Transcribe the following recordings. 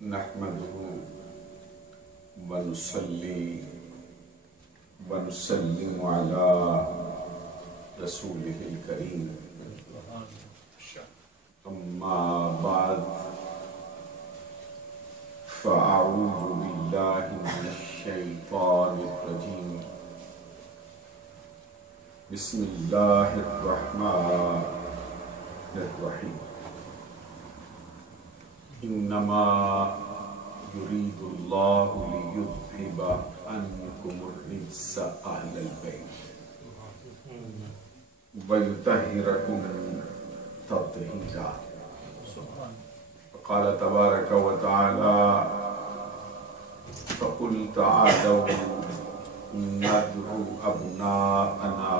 نحمده ونصلي ونسلم على رسوله الكريم أما بعد فأعوذ بالله من الشيطان الرجيم بسم الله الرحمن الرحيم إنما يريد الله ليذهب عنكم الرجس أهل البيت ويطهركم تطهيرا. قال تبارك وتعالى فقل تعالوا ندعو أبناءنا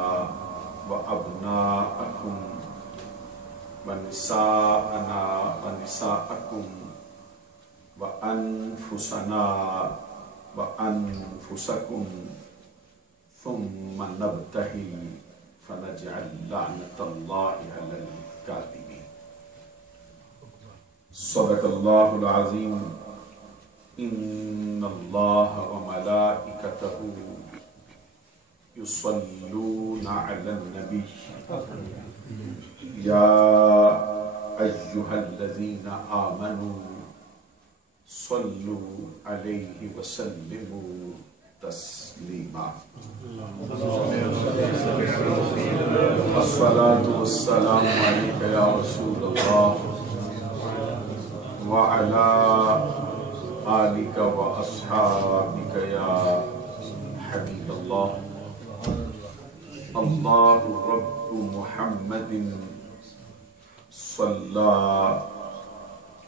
وأبناءكم ونساءنا ونساءكم وأنفسنا وأنفسكم ثم نبتهل فنجعل لعنة الله على الكاذبين. صدق الله العظيم. إن الله وملائكته يصلون على النبي يا أيها الذين آمنوا صلوا عليه وسلموا تسليما. الصلاة والسلام عليك يا رسول الله وعلى آلك وأصحابك يا حبيب الله. الله رب محمد صلى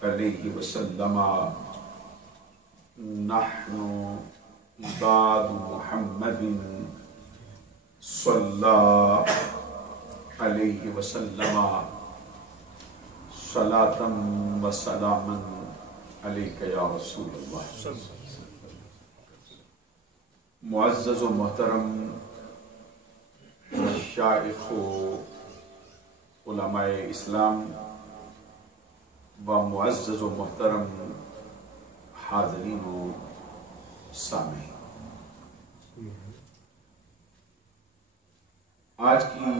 عليه وسلم نحن عباد محمد صلى عليه وسلم صلاة وسلاما عليك يا رسول الله. معزز و محترم مشائخ و علماء اسلام و معزز و محترم حاضرین و سامعین، آج کی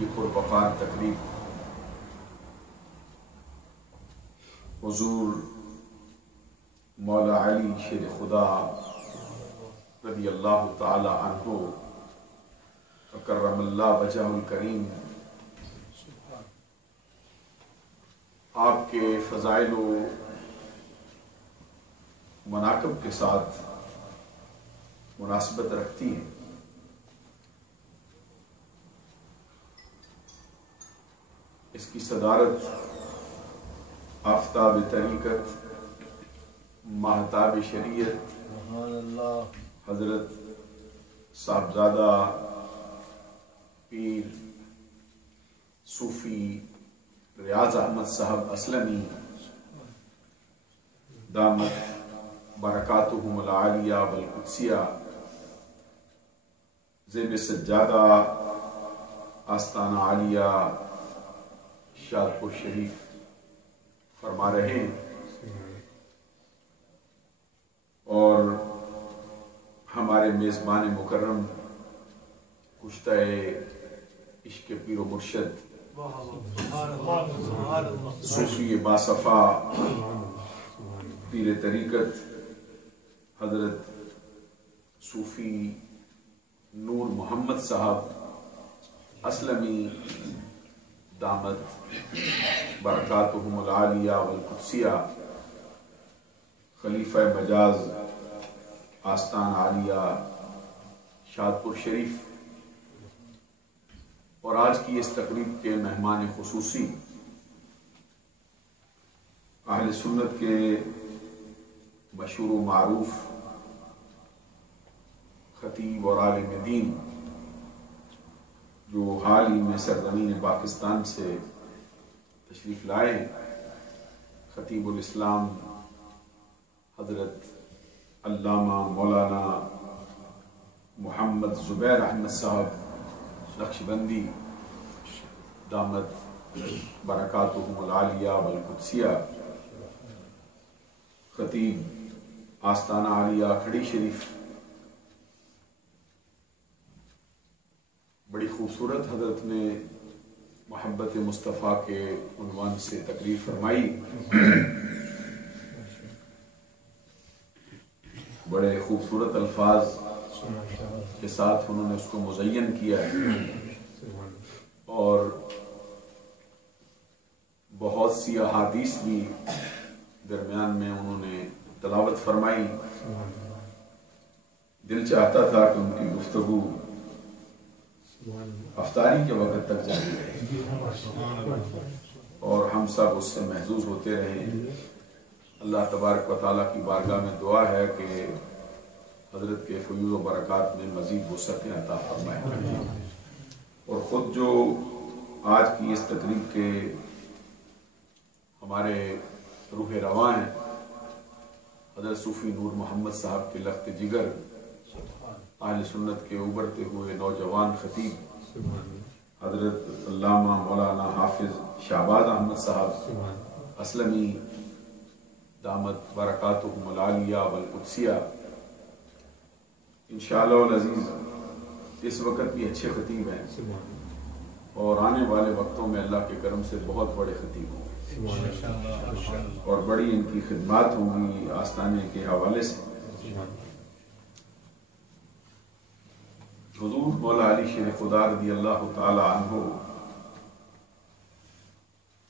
یہ پروقار تقریب حضور مولا علی شیر خدا رضی اللہ تعالی عنہ کرم اللہ وجہ الکریم آپ کے فضائل و مناقب کے ساتھ مناسبت رکھتی ہیں. اس کی صدارت آفتاب طریقت ماہتاب شریعت حضرت صاحبزادہ پیر صوفی ریاض احمد صاحب اسلمی دامت برکاتہم العالیہ والقدسیہ زیب سجادہ آستانہ عالیہ شادپور شریف فرما رہے ہیں، اور ہمارے میزبان مکرم کشتہ عشق پیر و مرشد صوفی باصفا پیر طریقت حضرت صوفی نور محمد صاحب اسلمی دامت برکاتہم العالیہ والقدسیہ خلیفہ مجاز آستان عالیہ شادپور شریف، اور آج کی اس تقریب کے مہمان خصوصی اہل سنت کے مشہور و معروف خطیب اور عالم دین جو حال ہی میں سرزمین پاکستان سے تشریف لائے، خطیب الاسلام حضرت علامہ مولانا محمد زبیر احمد صاحب نقشبندی دامت برکاتہم العالیہ والقدسیہ خطیب آستانہ عالیہ کھڑی شریف بڑی خوبصورت حضرت نے محبت مصطفیٰ کے عنوان سے تقریر فرمائی. بڑے خوبصورت الفاظ کے ساتھ انہوں نے اس کو مزین کیا ہے اور بہت سی احادیث بھی درمیان میں انہوں نے تلاوت فرمائی. دل چاہتا تھا کہ ان کی گفتگو افطاری کے وقت تک جاری رہے اور ہم سب اس سے محظوظ ہوتے رہے. اللہ تبارک و تعالیٰ کی بارگاہ میں دعا ہے کہ حضرت کے فیوض و برکات میں مزید وسعتیں عطا فرمائے اور خود جو آج کی اس تقریب کے ہمارے روح رواں ہیں حضرت صوفی نور محمد صاحب کے لخت جگر اہل سنت کے ابھرتے ہوئے نوجوان خطیب حضرت علامہ مولانا حافظ شہباز احمد صاحب اسلمی دامت برکاتہم العالیہ والقدسیہ انشاءاللہ العزیز اس وقت بھی اچھے خطیب ہیں اور آنے والے وقتوں میں اللہ کے کرم سے بہت بڑے خطیب ہوں گے اور بڑی ان کی خدمات ہوں گی آستانے کے حوالے سے. حضور مولا علی شیر خدا رضی اللہ تعالی عنہ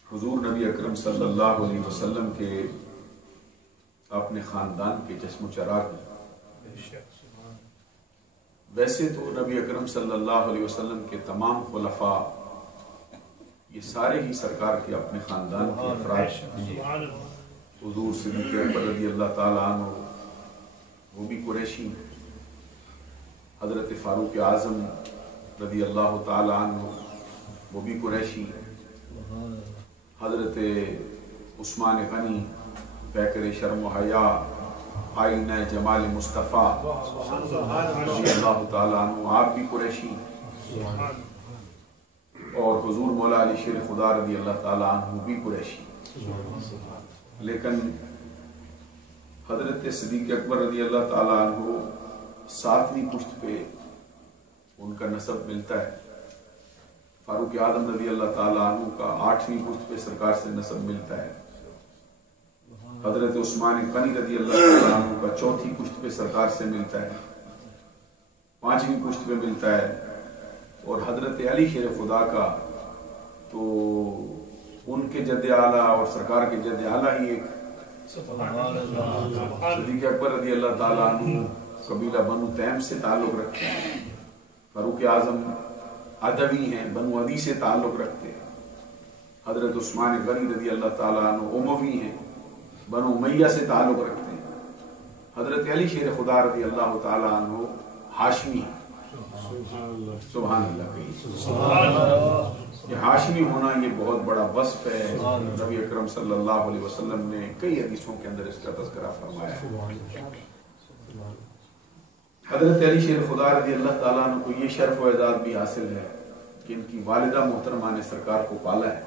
حضور نبی اکرم صلی اللہ علیہ وسلم کے اپنے خاندان کے چشم و چراغ ہیں. ویسے تو نبی اکرم صلی اللہ علیہ وسلم کے تمام خلفاء یہ سارے ہی سرکار کے اپنے خاندان کے افراد ہیں. حضور صدیق اکبر رضی اللہ تعالی عنہ وہ بھی قریشی، حضرت فاروق اعظم رضی اللہ تعالی عنہ وہ بھی قریشی، حضرت عثمان غنی پیکر شرم و حیا آئینہ جمال مصطفیٰ رضی اللہ تعالی عنہ آپ بھی قریشی، اور حضور مولا علی شیر خدا رضی اللہ تعالی عنہ بھی قریشی. لیکن حضرت صدیق اکبر رضی اللہ تعالی عنہ 7ویں پشت پہ ان کا نسب ملتا ہے. فاروق اعظم رضی اللہ تعالی عنہ کا 8ویں پشت پہ سرکار سے نسب ملتا ہے. حضرت عثمان غنی رضی اللہ تعالی عنہ کا 4تھی پشت پہ سرکار سے ملتا ہے، 5ویں پشت پہ ملتا ہے. اور حضرت علی شیر خدا کا تو ان کے جد اعلیٰ اور سرکار کے جد اعلیٰ ہی ایک صدیق اکبر رضی اللہ تعالیٰ عنہ قبیلہ بنو تیم سے تعلق رکھتے ہیں. فاروق اعظم عدوی ہیں، بنو عدی سے تعلق رکھتے ہیں. حضرت عثمان غنی رضی اللہ تعالیٰ عنہ اموی ہیں، بنو امیہ سے تعلق رکھتے ہیں. حضرت علی شیر خدا رضی اللہ تعالیٰ عنہ ہاشمی ہیں. سبحان اللہ کہیے. یہ ہاشمی ہونا یہ بہت بڑا وصف ہے. نبی اکرم صلی اللہ علیہ وسلم نے کئی حدیثوں کے اندر اس کا تذکرہ فرمایا ہے. حضرت علی شیر خدا رضی اللہ تعالیٰ عنہ کو یہ شرف و اعزاز بھی حاصل ہے کہ ان کی والدہ محترمہ نے سرکار کو پالا ہے.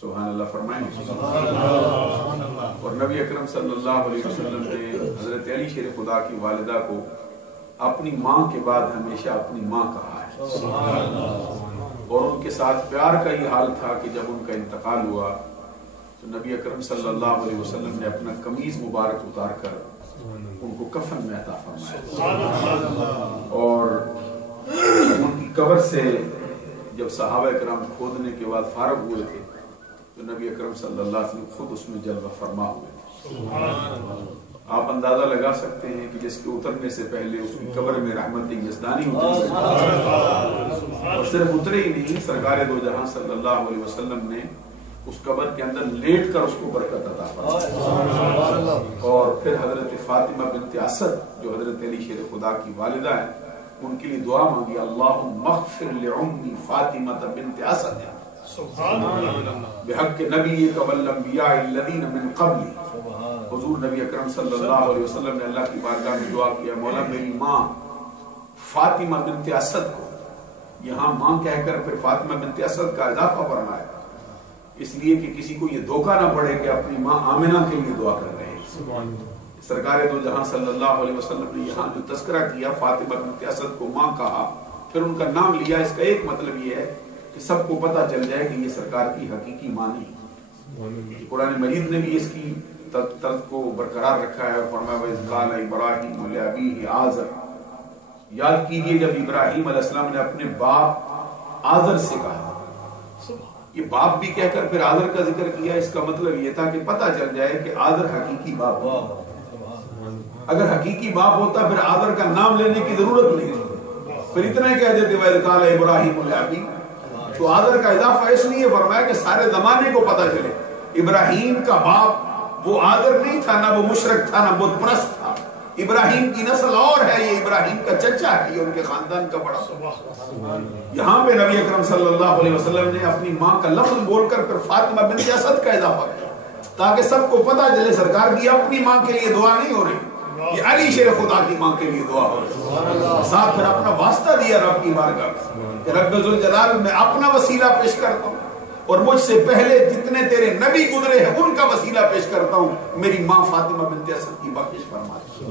سبحان اللہ فرمائیں. اور نبی اکرم صلی اللہ علیہ وسلم نے حضرت علی شیر خدا کی والدہ کو اپنی ماں کے بعد ہمیشہ اپنی ماں کہا ہے. اور ان کے ساتھ پیار کا یہ حال تھا کہ جب ان کا انتقال ہوا تو نبی اکرم صلی اللہ علیہ وسلم نے اپنا قمیض مبارک اتار کر ان کو کفن میں عطا فرمایا. اور ان کی قبر سے جب صحابہ کرام کھودنے کے بعد فارغ ہوئے تھے تو نبی اکرم صلی اللہ علیہ وسلم خود اس میں جلوہ فرما ہوئے. آپ اندازہ لگا سکتے ہیں کہ جس کے اترنے سے پہلے اس کی قبر میں رحمت یزدانی اتری اور صرف اترے ہی نہیں، سرکار دو جہاں صلی اللہ علیہ وسلم نے اس قبر کے اندر لیٹ کر اس کو برکت عطا فرمائی. اور پھر حضرت فاطمہ بنت اسد جو حضرت علی شیر خدا کی والدہ ہیں ان کے لیے دعا مانگی، اللہم اغفر لعمی فاطمہ بنت اسد بحق نبیک والانبیاء الذین من قبلی. حضور نبی اکرم صلی اللہ علیہ وسلم نے اللہ کی بارگاہ میں دعا کیا، مولا میری ماں فاطمہ بنت اسد کو، یہاں ماں کہہ کر پھر فاطمہ بنت اسد کا اضافہ فرمایا اس لیے کہ کسی کو یہ دھوکہ نہ پڑے کہ اپنی ماں آمنہ کے لیے دعا کر رہے سرکار دو جہاں صلی اللہ علیہ وسلم نے یہاں جو تذکرہ کیا فاطمہ بنت اسد کو ماں کہا، پھر ان کا نام لیا، اس کا ایک مطلب یہ ہے کہ سب کو پتہ چل جائے کہ یہ سرکار کی حقیقی ماں نہیں۔ قرآن مجید نے بھی اس کی طرز کو برقرار رکھا ہے اور فرمایا وَإِذْ قَالَ إِبْرَاهِيمُ لِأَبِيهِ آزر، یاد کیجئے جب ابراہیم علیہ السلام نے اپنے باپ آزر سے کہا، یہ باپ بھی کہہ کر پھر آزر کا ذکر کیا، اس کا مطلب یہ تھا کہ پتہ چل جائے کہ آزر حقیقی باپ ہے۔ اگر حقیقی باپ ہوتا پھر آزر کا نام لینے کی ضرورت نہیں تھی، پھر اتنا ہی کہہ دیتے وَإِذْ قَالَ إِبْرَاهِيمُ لِأَبِيهِ۔ تو آزر کا اضافہ اس لیے فرمایا کہ سارے زمانے کو پتہ چلے ابراہیم کا باپ وہ آزر نہیں تھا، نہ وہ مشرک تھا، نہ بت پرست تھا، ابراہیم کی نسل اور ہے، یہ ابراہیم کا چچا ہے، یہ ان کے خاندان کا بڑا۔ یہاں پہ نبی اکرم صلی اللہ علیہ وسلم نے اپنی ماں کا لفظ بول کر پھر فاطمہ بنت اسد کا اضافہ کیا تاکہ سب کو پتہ چلے سرکار کی اپنی ماں کے لیے دعا نہیں ہو رہی، یہ علی شیر خدا کی ماں کے لیے دعا ہو رہی۔ ساتھ پھر اپنا واسطہ دیا رب کی بارگاہ میں کہ رب ذوالجلال میں اپنا وسیلہ پیش کرتا ہوں اور مجھ سے پہلے جتنے تیرے نبی گزرے ہیں ان کا وسیلہ پیش کرتا ہوں، میری ماں فاطمہ بنت اسد کی بخشش فرما دے۔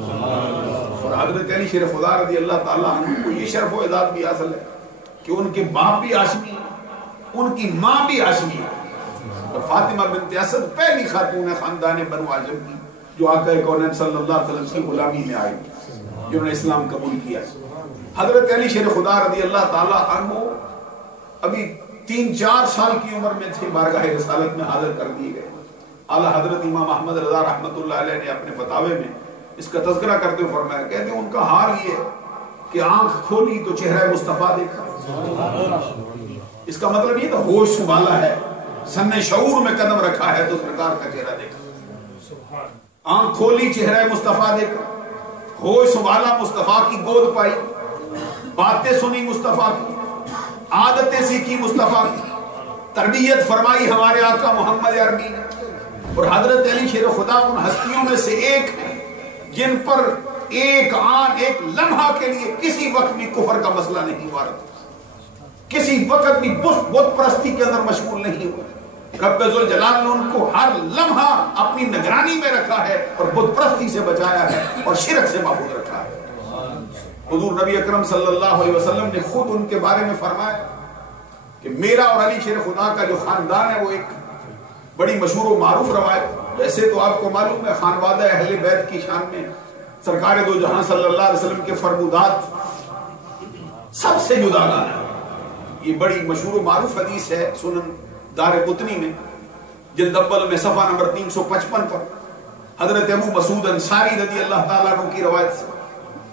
اور حضرت علی شیر خدا رضی اللہ تعالیٰ عنہ کو یہ شرف و اعزاز بھی حاصل ہے کہ ان کے باپ بھی ہاشمی ہیں، ان کی ماں بھی ہاشمی ہے۔ اور فاطمہ بنت اسد پہلی خاتون ہے خاندان بنو ہاشم کی جو آقا کونین صلی اللہ علیہ وسلم کی غلامی میں آئی، جنہوں نے اسلام قبول کیا۔ حضرت علی شیر خدا رضی اللہ تعالیٰ عنہ ابھی 3-4 سال کی عمر میں تھے، بارگاہ رسالت میں حاضر کر دیے گئے۔ اعلیٰ حضرت امام احمد رضا رحمۃ اللہ علیہ نے اپنے فتاوے میں اس کا تذکرہ کرتے ہوئے فرمایا، کہتے ہیں ان کا حال یہ ہے کہ آنکھ کھولی تو چہرہ مصطفیٰ دیکھا۔ اس کا مطلب یہ تھا ہوش سنبھالا ہے، سن شعور میں قدم رکھا ہے تو سرکار کا چہرہ دیکھا۔ آنکھ کھولی چہرہ مصطفیٰ دیکھا، ہوش سنبھالا مصطفیٰ کی گود پائی، باتیں سنی مصطفیٰ کی، عادتیں سیکھی مصطفیٰ کی، تربیت فرمائی ہمارے آقا محمد عربی نے۔ اور حضرت علی شیر خدا ان ہستیوں میں سے ایک ہیں جن پر ایک آن ایک لمحہ کے لیے کسی وقت بھی کفر کا مسئلہ نہیں وارد، کسی وقت بھی بت پرستی کے اندر مشغول نہیں ہوئے۔ رب ذوالجلال نے ان کو ہر لمحہ اپنی نگرانی میں رکھا ہے اور بت پرستی سے بچایا ہے اور شرک سے محفوظ رکھا ہے۔ حضور نبی اکرم صلی اللہ علیہ وسلم نے خود ان کے بارے میں فرمایا کہ میرا اور علی شیر خدا کا جو خاندان ہے وہ ایک بڑی مشہور و معروف روایت، ویسے تو آپ کو معلوم ہے خانوادہ اہل بیت کی شان میں سرکار دو جہاں صلی اللہ علیہ وسلم کے فرمودات سب سے جداگانہ ہے۔ یہ بڑی مشہور و معروف حدیث ہے سنن دارقطنی میں جلد اول میں صفحہ نمبر 355 پر حضرت ابو مسعود انصاری رضی اللہ تعالیٰ عنہ کی روایت سے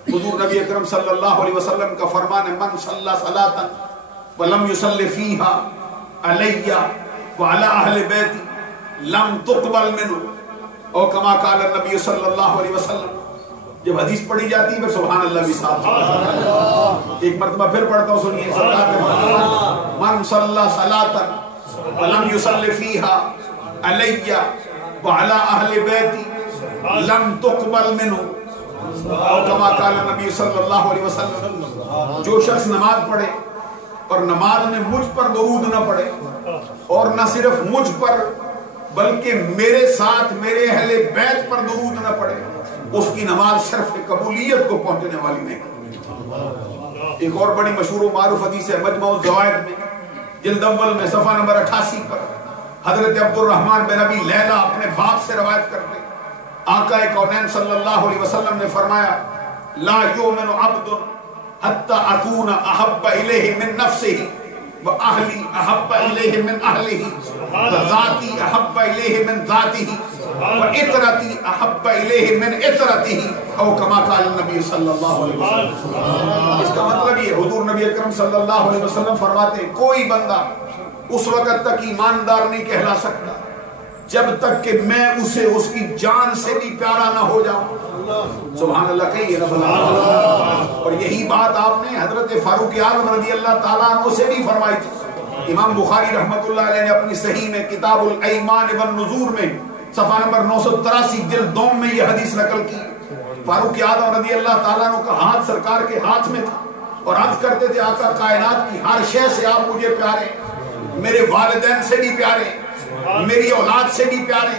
حضور نبی اکرم صلی اللہ علیہ وسلم کا فرمان ہے من صلی صلاۃ ولم یصلی فیہا علی وعلی اہل بیتی لم تقبل منہ او کما قال النبی صلی اللہ علیہ وسلم۔ جب حدیث پڑھی جاتی ہے پھر سبحان اللہ بھی ساتھ، ایک مرتبہ پھر پڑھتا ہوں سنیے، من صلی صلاۃ ولم یصلی فیہا علی وعلی اہل بیتی لم تقبل منہ اور کما قال نبی صلی اللہ علیہ وسلم۔ جو شخص نماز پڑھے اور نماز میں مجھ پر درود نہ پڑھے اور نہ صرف مجھ پر بلکہ میرے ساتھ میرے اہل بیت پر درود نہ پڑھے، اس کی نماز شرف قبولیت کو پہنچنے والی نہیں۔ ایک اور بڑی مشہور و معروف حدیث ہے مجمع الزوائد میں جلد اول میں صفحہ نمبر 88 پر حضرت عبد الرحمن بن ابی لیلہ اپنے باپ سے روایت کرتے آقا کونین صلی اللہ علیہ وسلم نے فرمایا لا یؤمن عبد حتی اکون احب الیہ من نفسہ وَأَهْلِ أَحَبَّ إِلَيْهِ مِنْ أَهْلِهِ وَذَاتِي أَحَبَّ إِلَيْهِ مِنْ ذَاتِهِ وَإِطْرَتِي أَحَبَّ إِلَيْهِ مِنْ إِطْرَتِهِ او کما قال النبی صلی اللہ علیہ وسلم۔ اس کا مطلب یہ حضور نبی اکرم صلی اللہ علیہ وسلم فرماتے ہیں کوئی بندہ اس وقت تک ایماندار نہیں کہلا سکتا جب تک کہ میں اسے اس کی جان سے بھی پیارا نہ ہو جاؤں۔ سبحان اللہ کہیے نا۔ اور یہی بات آپ نے حضرت فاروق اعظم رضی اللہ تعالیٰ عنہ سے بھی فرمائی تھی۔ امام بخاری رحمۃ اللہ علیہ نے اپنی صحیح میں کتاب الایمان والنذور میں صفحہ نمبر 983 جلد دوم میں یہ حدیث نقل کی۔ فاروق اعظم رضی اللہ تعالیٰ عنہ کا ہاتھ سرکار کے ہاتھ میں تھا اور عرض کرتے تھے آقا کائنات کی ہر شے سے آپ مجھے پیارے، میرے والدین سے بھی پیارے، میری اولاد سے بھی پیارے،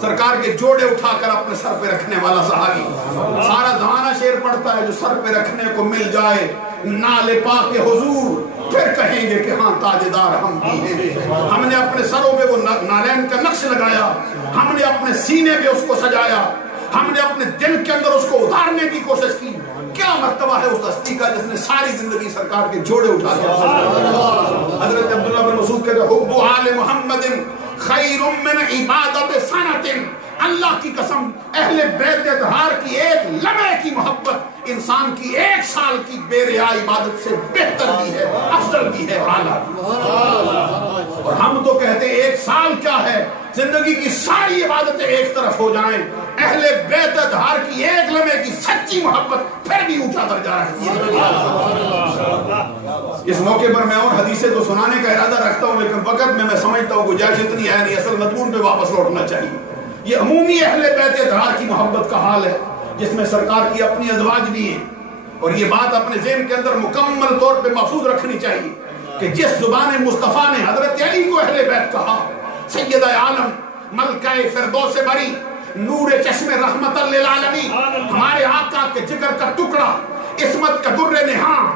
سرکار کے جوڑے اٹھا کر اپنے سر پہ رکھنے والا صحابی. سارا زمانہ شعر پڑھتا ہے جو سر پہ رکھنے کو مل جائے نالے پاک حضور پھر کہیں گے کہ ہاں تاجدار ہم بھی ہیں. ہم نے اپنے سروں پہ وہ نالین کا نقش لگایا, ہم نے اپنے سینے پہ اس کو سجایا, ہم نے اپنے دل کے اندر اس کو اتارنے کی کوشش کی. کیا مرتبہ ہے اس ہستی کا جس نے ساری زندگی سرکار کے جوڑے اٹھا دیا. حضرت عبداللہ بن مسعود کہتے ہیں حب آل محمد خیر من عبادت سنت. اللہ کی قسم اہل بیت اطہار کی ایک لمحے کی محبت انسان کی 1 سال کی بے ریا عبادت سے بہتر بھی ہے, افضل بھی ہے, اعلیٰ بھی. اور ہم تو کہتے ہیں 1 سال کیا ہے, زندگی کی ساری عبادتیں ایک طرف ہو جائیں, اہل بیت اطہار کی 1 لمحے کی سچی محبت پھر بھی اونچا درجہ رکھتی ہے. اس موقع پر میں اور حدیثیں تو سنانے کا ارادہ رکھتا ہوں, لیکن وقت میں سمجھتا ہوں گنجائش اتنی ہے نہیں, اصل مضمون پہ واپس لوٹنا چاہیے. یہ عمومی اہل بیت اطہار کی محبت کا حال ہے جس میں سرکار کی اپنی ازواج بھی ہیں, اور یہ بات اپنے ذہن کے اندر مکمل طور پہ محفوظ رکھنی چاہیے کہ جس زبان مصطفیٰ نے حضرت علی کو اہل بیت کہا, سید عالم ملکہ فردوس بری نور چشم رحمت للعالمین, ہمارے آقا کے جگر کا ٹکڑا, عصمت کا در نہاں,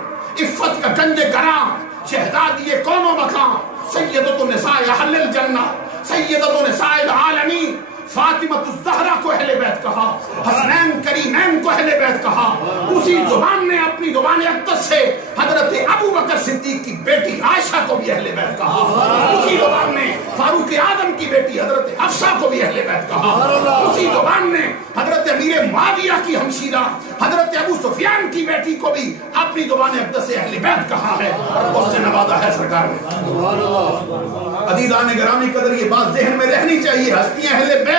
عفت کا گنج گراں, شہزادی کون و مکان, سیدۃ النساء اہل الجنہ, سیدۃ نساء العالمین, فاطمہ الزہرا کو اہل بیت کہا, حسنین کریمین کو اہل بیت کہا. اسی زبان نے اپنی زبان اقدس سے حضرت ابو بکر صدیق کی بیٹی عائشہ کو بھی اہل بیت کہا. اسی زبان نے فاروق اعظم کی بیٹی حضرت حفصہ کو بھی اہل بیت کہا. اسی زبان نے حضرت امیر معاویہ کی ہمشیرہ حضرت ابو سفیان کی بیٹی کو بھی اپنی زبان اقدس سے اہل بیت کہا ہے, اس سے نوازا ہے سرکار نے. عزیزان گرامی قدر یہ بات ذہن میں رہنی چاہیے, ہستیاں اہل بیت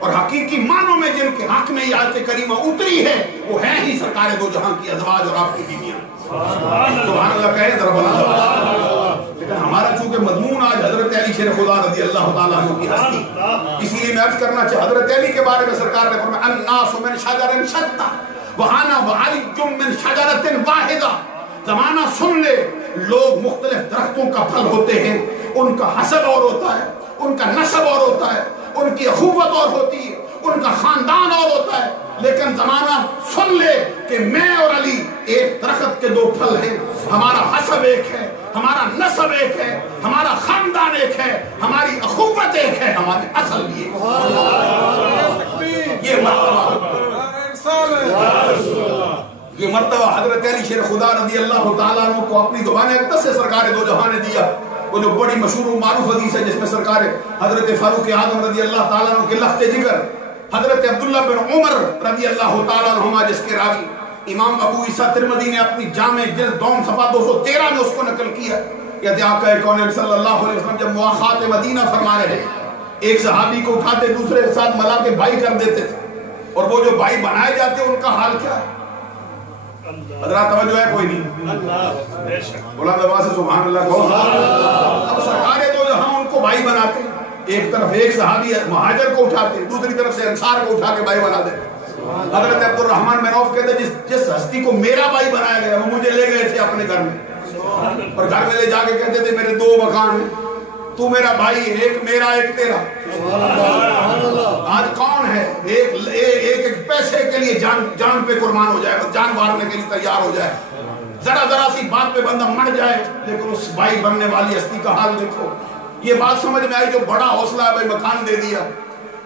اور حقیقی معنوں میں جن کے حق میں یہ آیت کریمہ اتری ہے وہ ہیں ہی سرکار دو جہاں کی ازواج اور آپ کی بیویاں. سبحان اللہ کہیں ذرا بلند. لیکن ہمارا چونکہ مضمون آج حضرت علی شیر خدا رضی اللہ تعالیٰ عنہ کی ہستی, اسی لیے میں عرض کرنا چاہتا حضرت علی کے بارے میں سرکار نے فرمایا الناس من شجر شتى وأنا وعلي من شجرة واحدة. زمانہ سن لے, لوگ مختلف درختوں کا پھل ہوتے ہیں, ان کا حسب اور ہوتا ہے, ان کا نسب اور ہوتا ہے, ان کی اخوت اور ہوتی ہے, ان کا خاندان اور ہوتا ہے, لیکن زمانہ سن لے کہ میں اور علی ایک درخت کے 2 پھل ہیں. ہمارا حسب ایک ہے, ہمارا نسب ایک ہے, ہمارا خاندان ایک ہے, ہماری اخوت ایک ہے, ہماری اصل بھی ایک ہے. یہ مرتبہ حضرت علی شیر خدا رضی اللہ تعالیٰ عنہ کو اپنی زبان اقدس سے سرکار دو جہاں نے دیا. وہ جو بڑی مشہور و معروف حدیث ہے جس میں سرکار حضرت فاروق اعظم رضی اللہ تعالیٰ عنہ کے لخت جگر حضرت عبداللہ بن عمر رضی اللہ تعالیٰ عنہما, جس کے راوی امام ابو عیسیٰ ترمذی نے اپنی جامع جلد دوم صفحہ 213 میں اس کو نقل کیا. کہتے آقا کونین صلی اللہ علیہ وسلم جب مواخات مدینہ فرما رہے, ایک صحابی کو اٹھاتے دوسرے کے ساتھ ملا کے بھائی کر دیتے تھے, اور وہ جو بھائی بنائے جاتے ان کا حال کیا ہے؟ حضرات توجہ ہے کوئی نہیں؟ بلند آواز سے سبحان اللہ کہو. اب سرکار دو جہاں ان کو بھائی بناتے, ایک طرف ایک صحابی مہاجر کو اٹھاتے, دوسری طرف سے انصار کو اٹھا کے بھائی بنا دیتے. حضرت عبد الرحمن بن عوف کہتے جس ہستی کو میرا بھائی بنایا گیا وہ مجھے لے گئے تھے اپنے گھر میں, اور گھر میں لے جا کے کہتے تھے میرے 2 مکان ہیں, تو میرا بھائی, ایک میرا ایک تیرا. آج کون ہے ایک پیسے کے لیے جان پہ قربان ہو جائے, جان مارنے کے لیے تیار ہو جائے, ذرا سی بات پہ بندہ مر جائے, لیکن اس بھائی بننے والی ہستی کا حال دیکھو. یہ بات سمجھ میں آئی جو بڑا حوصلہ ہے, بھائی مکان دے دیا,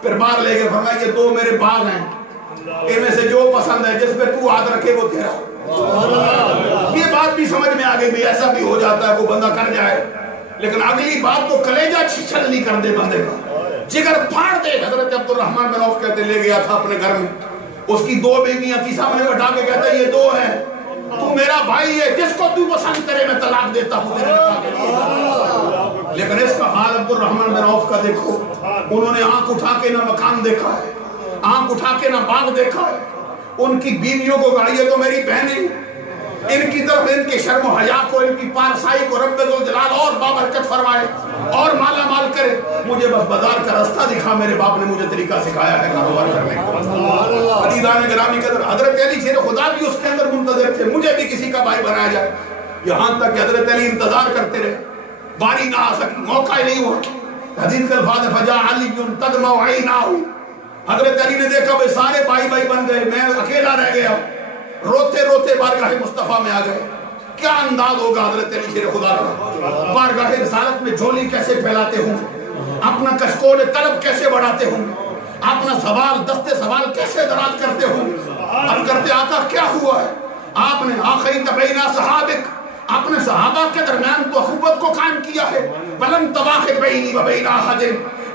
پھر باغ لے کے فرمایا یہ 2 میرے باغ ہیں, ان میں سے جو پسند ہے جس پہ تو ہاتھ رکھے وہ تیرا. یہ بات بھی سمجھ میں آ گئی بھی ایسا بھی ہو جاتا ہے, وہ بندہ کر جائے, لیکن اگلی بات تو کلیجہ چھلنی کر دے بندے کا, جگر پھاڑ دے. حضرت عبد الرحمن بن عوف کہتے لے گیا تھا اپنے گھر میں, اس کی 2 بیویاں تھی, سامنے بٹھا کے کہتا یہ 2 ہیں, تو میرا بھائی ہے, جس کو تو پسند کرے میں طلاق دیتا ہوں تیرے نکاح کے لیے. لیکن اس کا حال عبد الرحمن بن عوف کا دیکھو, انہوں نے آنکھ اٹھا کے نہ مکان دیکھا ہے, آنکھ اٹھا کے نہ باغ دیکھا ہے. ان کی بیویوں کو کہا یہ تو میری بہنیں, ان کی طرف ان کے شرم و حیا کو, ان کی پارسائی کو رب ذوالجلال اور بابرکت فرمائے اور مالا مال کرے. مجھے بس بازار کا رستہ دکھا, میرے باپ نے مجھے طریقہ سکھایا ہے کاروبار کرنے کا. عزیزان گرامی قدر حضرت علی شیر خدا بھی اس کے اندر منتظر تھے, مجھے بھی کسی کا بھائی بنایا جائے. یہاں تک کہ حضرت علی انتظار کرتے رہے, باری نہ آ سکی, موقع ہی نہیں ہوا. حدیث کے الفاظ فجاء علی تدمع عیناہ، حضرت علی نے دیکھا بھائی سارے بھائی بھائی بن گئے، میں اکیلا رہ گیا، روتے روتے بارگاہ مصطفیٰ میں آ گئے۔ کیا انداز ہوگا حضرت علی شیر خدا کا، بارگاہ رسالت میں جھولی کیسے پھیلاتے ہوں، اپنا کشکول طلب کیسے بڑھاتے ہوں، اپنا سوال دستے سوال کیسے دراز کرتے ہوں۔ اب کرتے آقا کیا ہوا ہے؟ آپ نے آخری تبینہ صحابک، اپنے صحابہ کے درمیان تو اخوت کو قائم کیا ہے۔ ولم تباخر بینی و بین احد،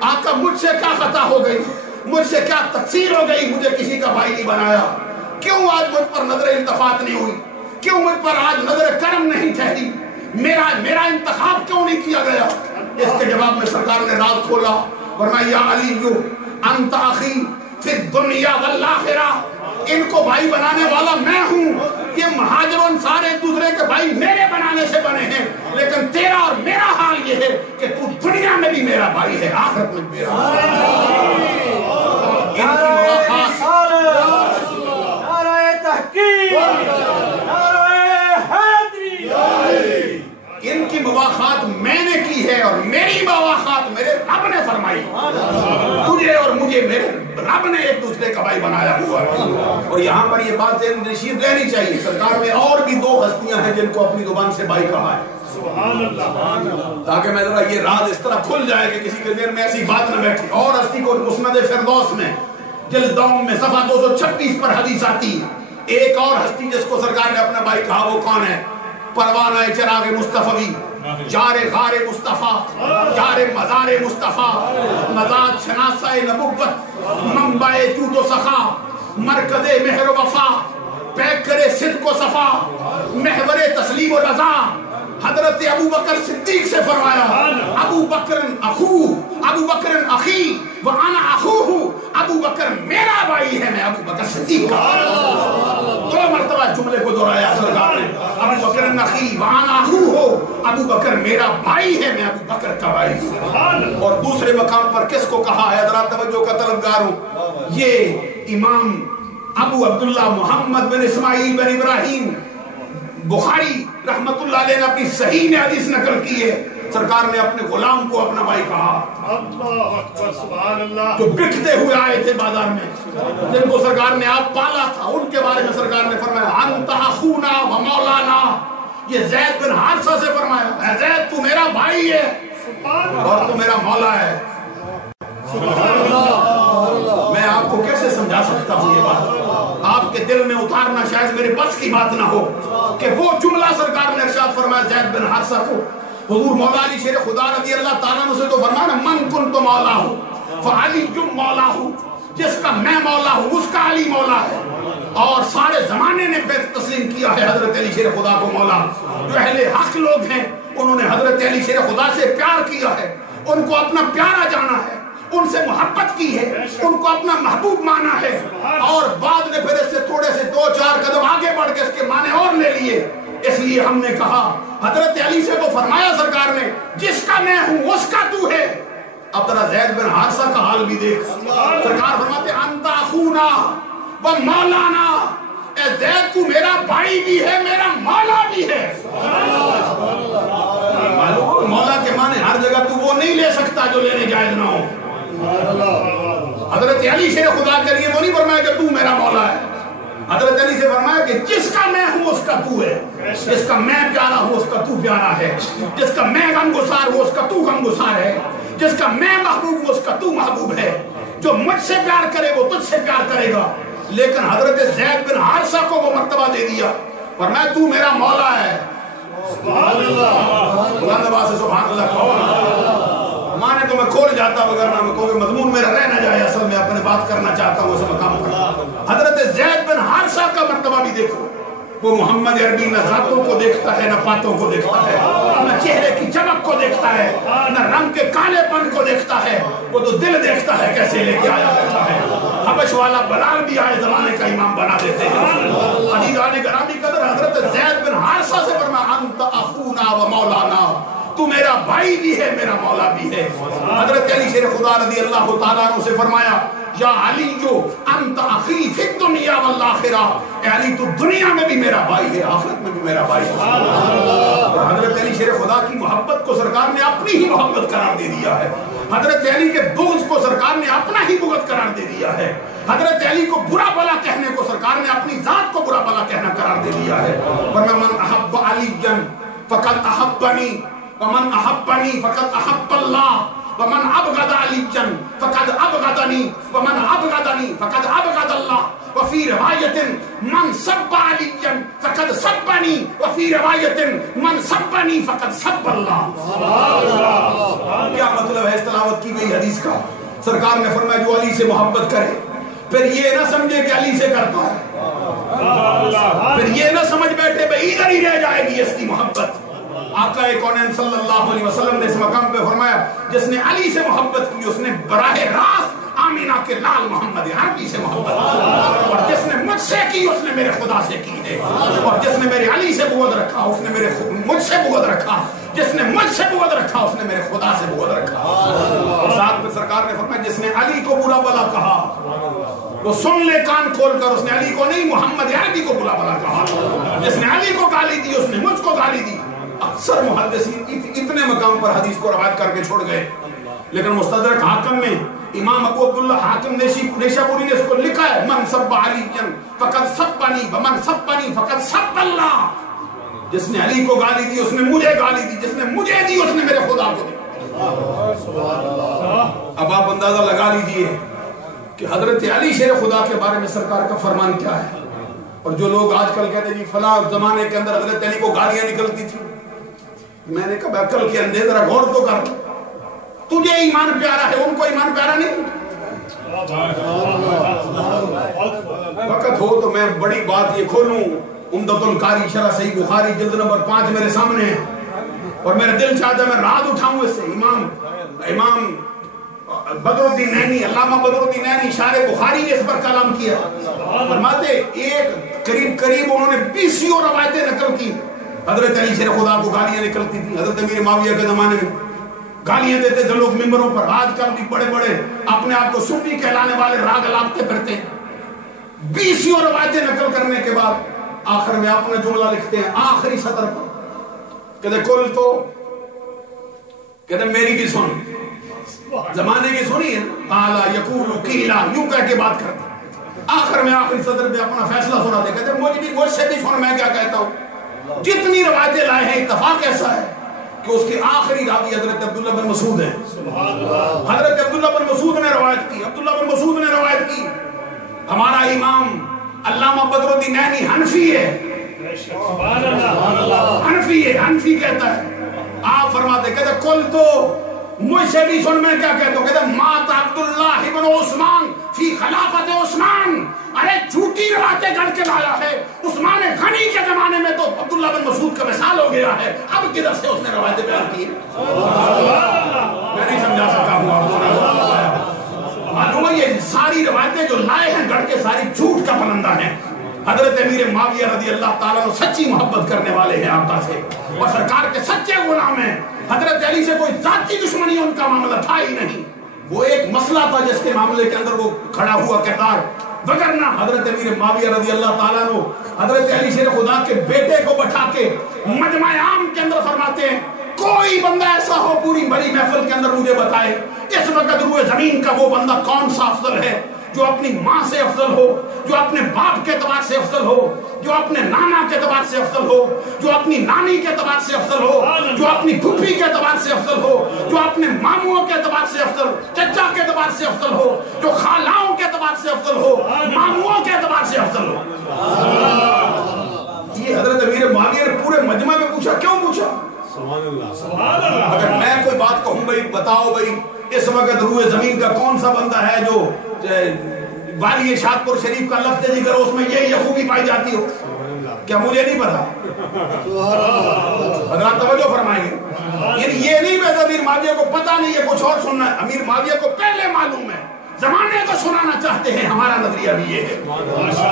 آقا مجھ سے کیا خطا ہو گئی، مجھ سے کیا تقصیر ہو گئی، مجھے کسی کا بھائی نہیں بنایا؟ کیوں آج مجھ پر نظر التفات نہیں ہوئی؟ کیوں مجھ پر آج نظر کرم نہیں ٹھہری؟ میرا انتخاب کیوں نہیں کیا گیا؟ اس کے جواب میں سرکار نے راز کھولا، فرمایا یا علی انت اخی فی الدنیا والآخرہ، ان کو بھائی بنانے والا میں ہوں، یہ مہاجر و انصار ایک دوسرے کے بھائی میرے بنانے سے بنے ہیں، لیکن تیرا اور میرا حال یہ ہے کہ تو دنیا میں بھی میرا بھائی ہے، آخرت میں میرا ان کی مواخات میں نے کی ہے، اور میری مواخات میرے رب نے فرمائی، تجھے اور مجھے میرے رب نے ایک دوسرے کا بھائی بنایا ہوا ہے۔ اور یہاں پر یہ بات ذہن نشین رہنی چاہیے، سرکار میں اور بھی دو ہستیاں ہیں جن کو اپنی زبان سے بھائی کہا ہے، تاکہ میں ذرا یہ راز اس طرح کھل جائے کہ کسی کے ذہن میں ایسی بات نہ بیٹھی۔ اور ہستی کو مسند فردوس میں جلد دوم میں صفحہ 226 پر حدیث آتی ہے، ایک اور ہستی جس کو سرکار نے اپنا بھائی کہا وہ کون ہے؟ پروانہ چراغ مصطفی، جار غار مصطفیٰ، جار مزار مصطفیٰ، مزاد شناسہ نبوت، منبع جود و سخا، مرکز مہر و وفا، پیکر صدق و صفا، محور تسلیم و رضا۔ حضرت ابو بکر صدیق سے فرمایا ابو بکر اخو، ابو بکر اخی وانا اخوہ، ابو بکر میرا بھائی ہے، میں ابو بکر صدیق کا۔ دو مرتبہ جملے کو دہرایا سرکار نے، ابو بکر اخی وانا اخوہ، ابو بکر میرا بھائی ہے، میں ابو بکر کا بھائی ہوں۔ اور دوسرے مقام پر کس کو کہا ہے؟ حضرات توجہ کا طلبگار ہوں، یہ امام ابو عبداللہ محمد بن اسماعیل بن ابراہیم بخاری رحمت اللہ علیہ نے اپنی صحیح میں حدیث نقل کی ہے، سرکار نے اپنے غلام کو اپنا بھائی کہا، جو بکتے ہوئے آئے تھے بازار میں، جن کو سرکار نے آپ پالا تھا، ان کے بارے میں سرکار نے فرمایا انت اخونا و مولانا۔ یہ زید بن حارثہ سے فرمایا اے زید تو میرا بھائی ہے اور تو میرا مولا ہے۔ میں آپ کو کیسے سمجھا سکتا ہوں یہ بات؟ آپ کے دل میں اتارنا شاید میرے بس کی بات نہ ہو کہ وہ جملہ سرکار نے ارشاد فرمایا زید بن حارثہ کو، حضور مولا علی شیر خدا رضی اللہ تعالیٰ عنہ سے تو فرمایا من کنت مولا ہوں فعلی مولا ہوں، جس کا میں مولا ہوں اس کا علی مولا ہے۔ اور سارے زمانے نے پھر تسلیم کیا ہے حضرت علی شیر خدا کو مولا۔ جو اہل حق لوگ ہیں انہوں نے حضرت علی شیر خدا سے پیار کیا ہے، ان کو اپنا پیارا جانا ہے، ان سے محبت کی ہے، ان کو اپنا محبوب مانا ہے، اور بعد نے پھر اس سے تھوڑے سے 2-4 قدم آگے بڑھ کے اس کے معنی اور لے لیے۔ اس لیے ہم نے کہا حضرت علی سے تو فرمایا سرکار نے جس کا میں ہوں اس کا تو ہے۔ اب ذرا زید بن حارثہ کا حال بھی دیکھ، سرکار فرماتے انت اخونا و مولانا، اے زید تو میرا بھائی بھی ہے میرا مولا بھی ہے۔ معلوم مولا کے معنی ہر جگہ تو وہ نہیں لے سکتا جو لینے جائز نہ ہو۔ حضرت علی شیر خدا کے لیے وہ نہیں فرمایا کہ تو میرا مولا ہے، حضرت علی سے فرمایا کہ جس کا میں ہوں اس کا تو ہے، جس کا میں پیارا ہوں اس کا تو پیارا ہے، جس کا میں غمگسار ہوں اس کا تو غمگسار ہے، جس کا میں محبوب ہوں اس کا تو محبوب ہے۔ جو مجھ سے پیار کرے وہ تجھ سے پیار کرے گا۔ لیکن حضرت زید بن حارثہ کو وہ مرتبہ دے دیا، فرمایا تو میرا مولا ہے۔ سبحان اللہ، بلند آواز سے سبحان اللہ کہو۔ مانے تو میں کھول جاتا وگرنہ میں کوئی مضمون میرا رہ نہ جائے، اصل میں اپنے بات کرنا چاہتا ہوں اس مقام پر۔ حضرت زید بن حارثہ کا مرتبہ بھی دیکھو، وہ محمد عربی نہ ذاتوں کو دیکھتا ہے نہ پاتوں کو دیکھتا ہے، نہ چہرے کی چمک کو دیکھتا ہے، نہ رنگ کے کالے پن کو دیکھتا ہے، وہ تو دل دیکھتا ہے کیسے لے کے آیا کرتا ہے۔ حبش والا بلال بھی آئے زمانے کا امام بنا دیتے ہیں۔ علی گرامی قدر حضرت زید بن حارثہ سے فرمایا انت اخونا و مولانا، تو میرا بھائی بھی ہے میرا مولا بھی ہے۔ حضرت علی شیر خدا رضی اللہ تعالیٰ عنہ سے فرمایا یا علی جو انت اخی فی الدنیا والآخرہ، اے علی تو دنیا میں بھی میرا بھائی ہے، آخرت میں بھی میرا بھائی ہے۔ اور حضرت علی شیر خدا کی محبت کو سرکار نے اپنی ہی محبت قرار دے دیا ہے، حضرت علی کے بغض کو سرکار نے اپنا ہی بغض قرار دے دیا ہے، حضرت علی کو برا بلا کہنے کو سرکار نے اپنی ذات کو برا بلا کہنا قرار دے دیا ہے۔ فرمایا من احب علی فقد احبنی ومن احبنی فقد احب اللہ ومن ابغض علی فقد ابغضنی ومن ابغضنی فقد ابغض اللہ، وفی روایت من سب علی فقد سبنی وفی روایت من سبنی فقد سب اللہ۔ کیا مطلب ہے اس تلاوت کی گئی حدیث کا؟ سرکار نے فرمایا جو علی سے محبت کرے پھر یہ نہ سمجھے کہ علی سے کرتا ہے، پھر یہ نہ سمجھ بیٹھے بھئی ادھر ہی رہ جائے گی اس کی محبت۔ آقا کونین صلی اللہ علیہ وسلم نے اس مقام پہ فرمایا جس نے علی سے محبت کی اس نے براہ راست آمینہ کے لال محمد عربی سے محبت کی، اور جس نے مجھ سے کی اس نے میرے خدا سے کی ہے، اور جس نے میرے علی سے بغض رکھا اس نے مجھ سے بغض رکھا، جس نے مجھ سے بغض رکھا اس نے میرے خدا سے بغض رکھا۔ اور ساتھ میں سرکار نے فرمایا جس نے علی کو برا بلا کہا وہ سن لے کان کھول کر، اس نے علی کو نہیں محمد عربی کو برا بلا کہا، جس نے علی کو گالی دی اس نے مجھ کو گالی دی۔ اکثر محدثین اتنے مقام پر حدیث کو روایت کر کے چھوڑ گئے، لیکن مستدرک حاکم میں امام ابو عبداللہ حاکم نیشابوری نے اس کو لکھا ہے من سب علی فقد سبنی ومن سبنی فقد سب اللہ، جس نے علی کو گالی دی اس نے مجھے گالی دی، جس نے مجھے دی اس نے میرے خدا کو دی۔ اب آپ اندازہ لگا لیجئے کہ حضرت علی شیر خدا کے بارے میں سرکار کا فرمان کیا ہے۔ اور جو لوگ آج کل کہتے ہیں جی فلاں زمانے کے اندر حضرت علی کو گالیاں نکلتی تھی، میں نے کہا عقل کے اندھے ذرا غور تو کر، تجھے ایمان پیارا ہے ان کو ایمان پیارا نہیں؟ وقت ہو تو میں بڑی بات یہ کھولوں، عمدۃ القاری شرح صحیح بخاری جلد نمبر 5 میرے سامنے ہے، اور میرا دل چاہتا ہے میں رات اٹھاؤں اس سے۔ امام بدر الدین نینی، علامہ بدر الدین نینی شارح بخاری نے اس پر کلام کیا، فرماتے ایک قریب انہوں نے 20 روایتیں نقل کی حضرت علی شیر خدا کو گالیاں نکلتی تھی۔ حضرت امیر معاویہ کے زمانے میں گالیاں دیتے تھے لوگ ممبروں پر، آج کل بھی بڑے بڑے اپنے آپ کو صوفی کہلانے والے راگ الاپتے پھرتے ہیں۔ 20 روایتیں نقل کرنے کے بعد آخر میں اپنا جملہ لکھتے ہیں آخری سطر پر، کہتے کل تو کہتے میری بھی سن، زمانے کی سنی ہے، قالا یقول قیلا، یوں کہہ کے بات کرتے، آخر میں آخری سطر پہ اپنا فیصلہ سناتے، کہتے مجھ سے بھی سن میں کیا کہتا ہوں۔ جتنی روایتیں لائے ہیں اتفاق ایسا ہے کہ اس کے آخری راوی حضرت عبداللہ بن مسعود ہیں۔ حضرت عبداللہ بن مسعود نے روایت کی، عبداللہ بن مسعود نے روایت کی ہمارا امام علامہ بدر الدین نینی حنفی ہے، حنفی کہتا ہے، آپ فرماتے کہتے کل تو مجھ سے بھی سن میں کیا کہتا ہوں، کہتے مات عبداللہ بن عثمان فی خلافت عثمان، ارے جھوٹی روایتیں گھڑ کے لایا ہے، عثمان غنی کے زمانے میں تو عبداللہ بن مسعود کا مثال ہو گیا ہے، اب کدھر سے اس نے روایتیں بیان کی؟ میں نہیں سمجھا سکا ہوں آپ کو، معلوم ہے یہ ساری روایتیں جو لائے ہیں گھڑ کے ساری جھوٹ کا پلندہ ہیں۔ حضرت امیر معاویہ رضی اللہ تعالیٰ نے سچی محبت کرنے والے ہیں آقا سے، اور سرکار کے سچے غلام ہیں، حضرت علی سے کوئی ذاتی دشمنی ان کا معاملہ تھا ہی نہیں، وہ ایک مسئلہ تھا جس کے معاملے کے اندر وہ کھڑا ہوا کردار، وگرنہ حضرت امیر معاویہ رضی اللہ تعالیٰ نے حضرت علی شیر خدا کے بیٹے کو بٹھا کے مجمع عام کے اندر فرماتے ہیں کوئی بندہ ایسا ہو پوری بڑی محفل کے اندر مجھے بتائے اس وقت روئے زمین کا وہ بندہ کون سا افضل ہے جو اپنی ماں سے افضل ہو، جو اپنے باپ کے اعتبار سے افضل ہو، جو اپنے نانا کے اعتبار سے افضل ہو، جو اپنی نانی کے اعتبار سے افضل ہو، جو اپنی پھوپھی کے اعتبار سے افضل ہو، جو اپنے ماموں کے اعتبار سے افضل، چچا کے اعتبار سے افضل ہو، جو خالاؤں کے اعتبار سے افضل ہو، ماموں کے اعتبار سے افضل ہو۔ یہ حضرت امیر معاویہ نے پورے مجمع میں پوچھا، کیوں پوچھا؟ اگر میں کوئی بات کہوں بھائی بتاؤ بھائی اس وقت روئے زمین کا کون سا بندہ ہے جو والی شادپور شریف کا لفظ ذکر اس میں یہ خوبی پائی جاتی ہو، کیا مجھے نہیں پتا؟ حضرات توجہ فرمائیں گے، یعنی یہ نہیں کہ امیر معاویہ کو پتا نہیں ہے کچھ اور سننا ہے، امیر معاویہ کو پہلے معلوم ہے، زمانے کو سنانا چاہتے ہیں، ہمارا نظریہ بھی یہ ہے۔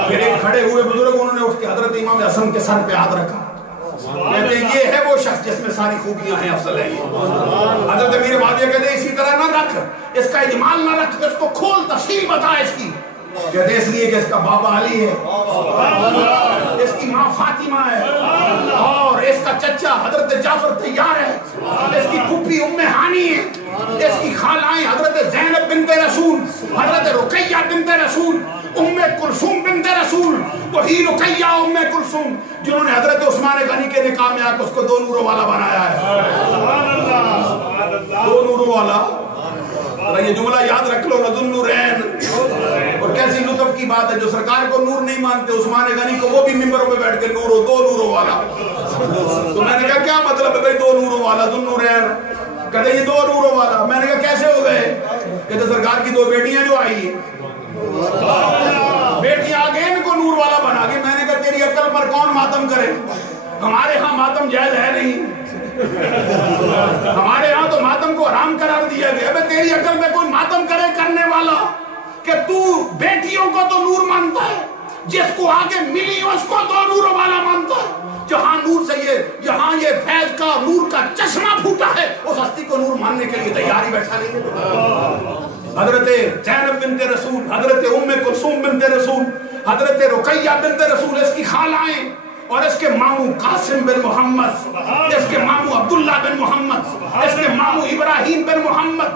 پھر ایک کھڑے ہوئے بزرگ انہوں نے اٹھ کے حضرت امام حسن کے سر پہ ہاتھ رکھا، کہتے ہیں یہ ہے وہ شخص جس میں ساری خوبیاں ہیں افضل ہے یہ. حضرت امیر معاویہ کہتے ہیں اسی طرح نہ رکھ، اس کا اجمال نہ رکھ، اس کو کھول تفصیل بتا اس کی. کہتے اس لیے کہ اس کا بابا علی ہے، اس کی ماں فاطمہ ہے، اور اس کا چچا حضرت جعفر طیار ہے، اس کی پھوپھی ام ہانی ہے، اس کی خالائیں حضرت زینب بنت رسول، حضرت رقیہ بنت رسول، ام کلثوم بنت رسول، وہی رقیہ ام کلثوم جنہوں نے حضرت عثمان غنی کے نکاح میں آ کے اس کو 2 نوروں والا بنایا ہے. 2 نوروں والا، یہ جملہ یاد رکھ لو، ذو النورین. اور کیسی لطف کی بات ہے، جو سرکار کو نور نہیں مانتے عثمان غنی کو وہ بھی ممبروں پہ بیٹھ کے 2 نوروں والا. تو میں نے کہا کیا مطلب ہے بھائی 2 نوروں والا، ذو النورین؟ کہتے یہ 2 نوروں والا. میں نے کہا کیسے ہو گئے؟ کہتے سرکار کی 2 بیٹیاں جو آئی، بیٹیاں آگے ان کو نور والا بنا گئی. میں نے کہا تیری عقل پر کون ماتم کرے؟ ہمارے ہاں ماتم جائز ہے نہیں، ہمارے ہاں تو ماتم کو حرام قرار دیا گیا. بے تیری عقل میں کوئی ماتم کرے کرنے والا کہ تو بیٹیوں کو تو نور مانتا ہے، جس کو آگے ملی اس کو 2 نوروں والا مانتا ہے. جہاں نور سے یہاں یہ فیض کا نور کا چشمہ پھوٹا ہے، اس ہستی کو نور ماننے کے لیے تیاری بیٹھا نہیں ہے. حضرت زینب بنت رسول، حضرت ام کلثوم بنت رسول، حضرت رقیہ بنت رسول، اس کی خالائیں، اور اس کے ماموں قاسم بن محمد، اس کے ماموں عبداللہ بن محمد، اس کے ماموں ابراہیم بن محمد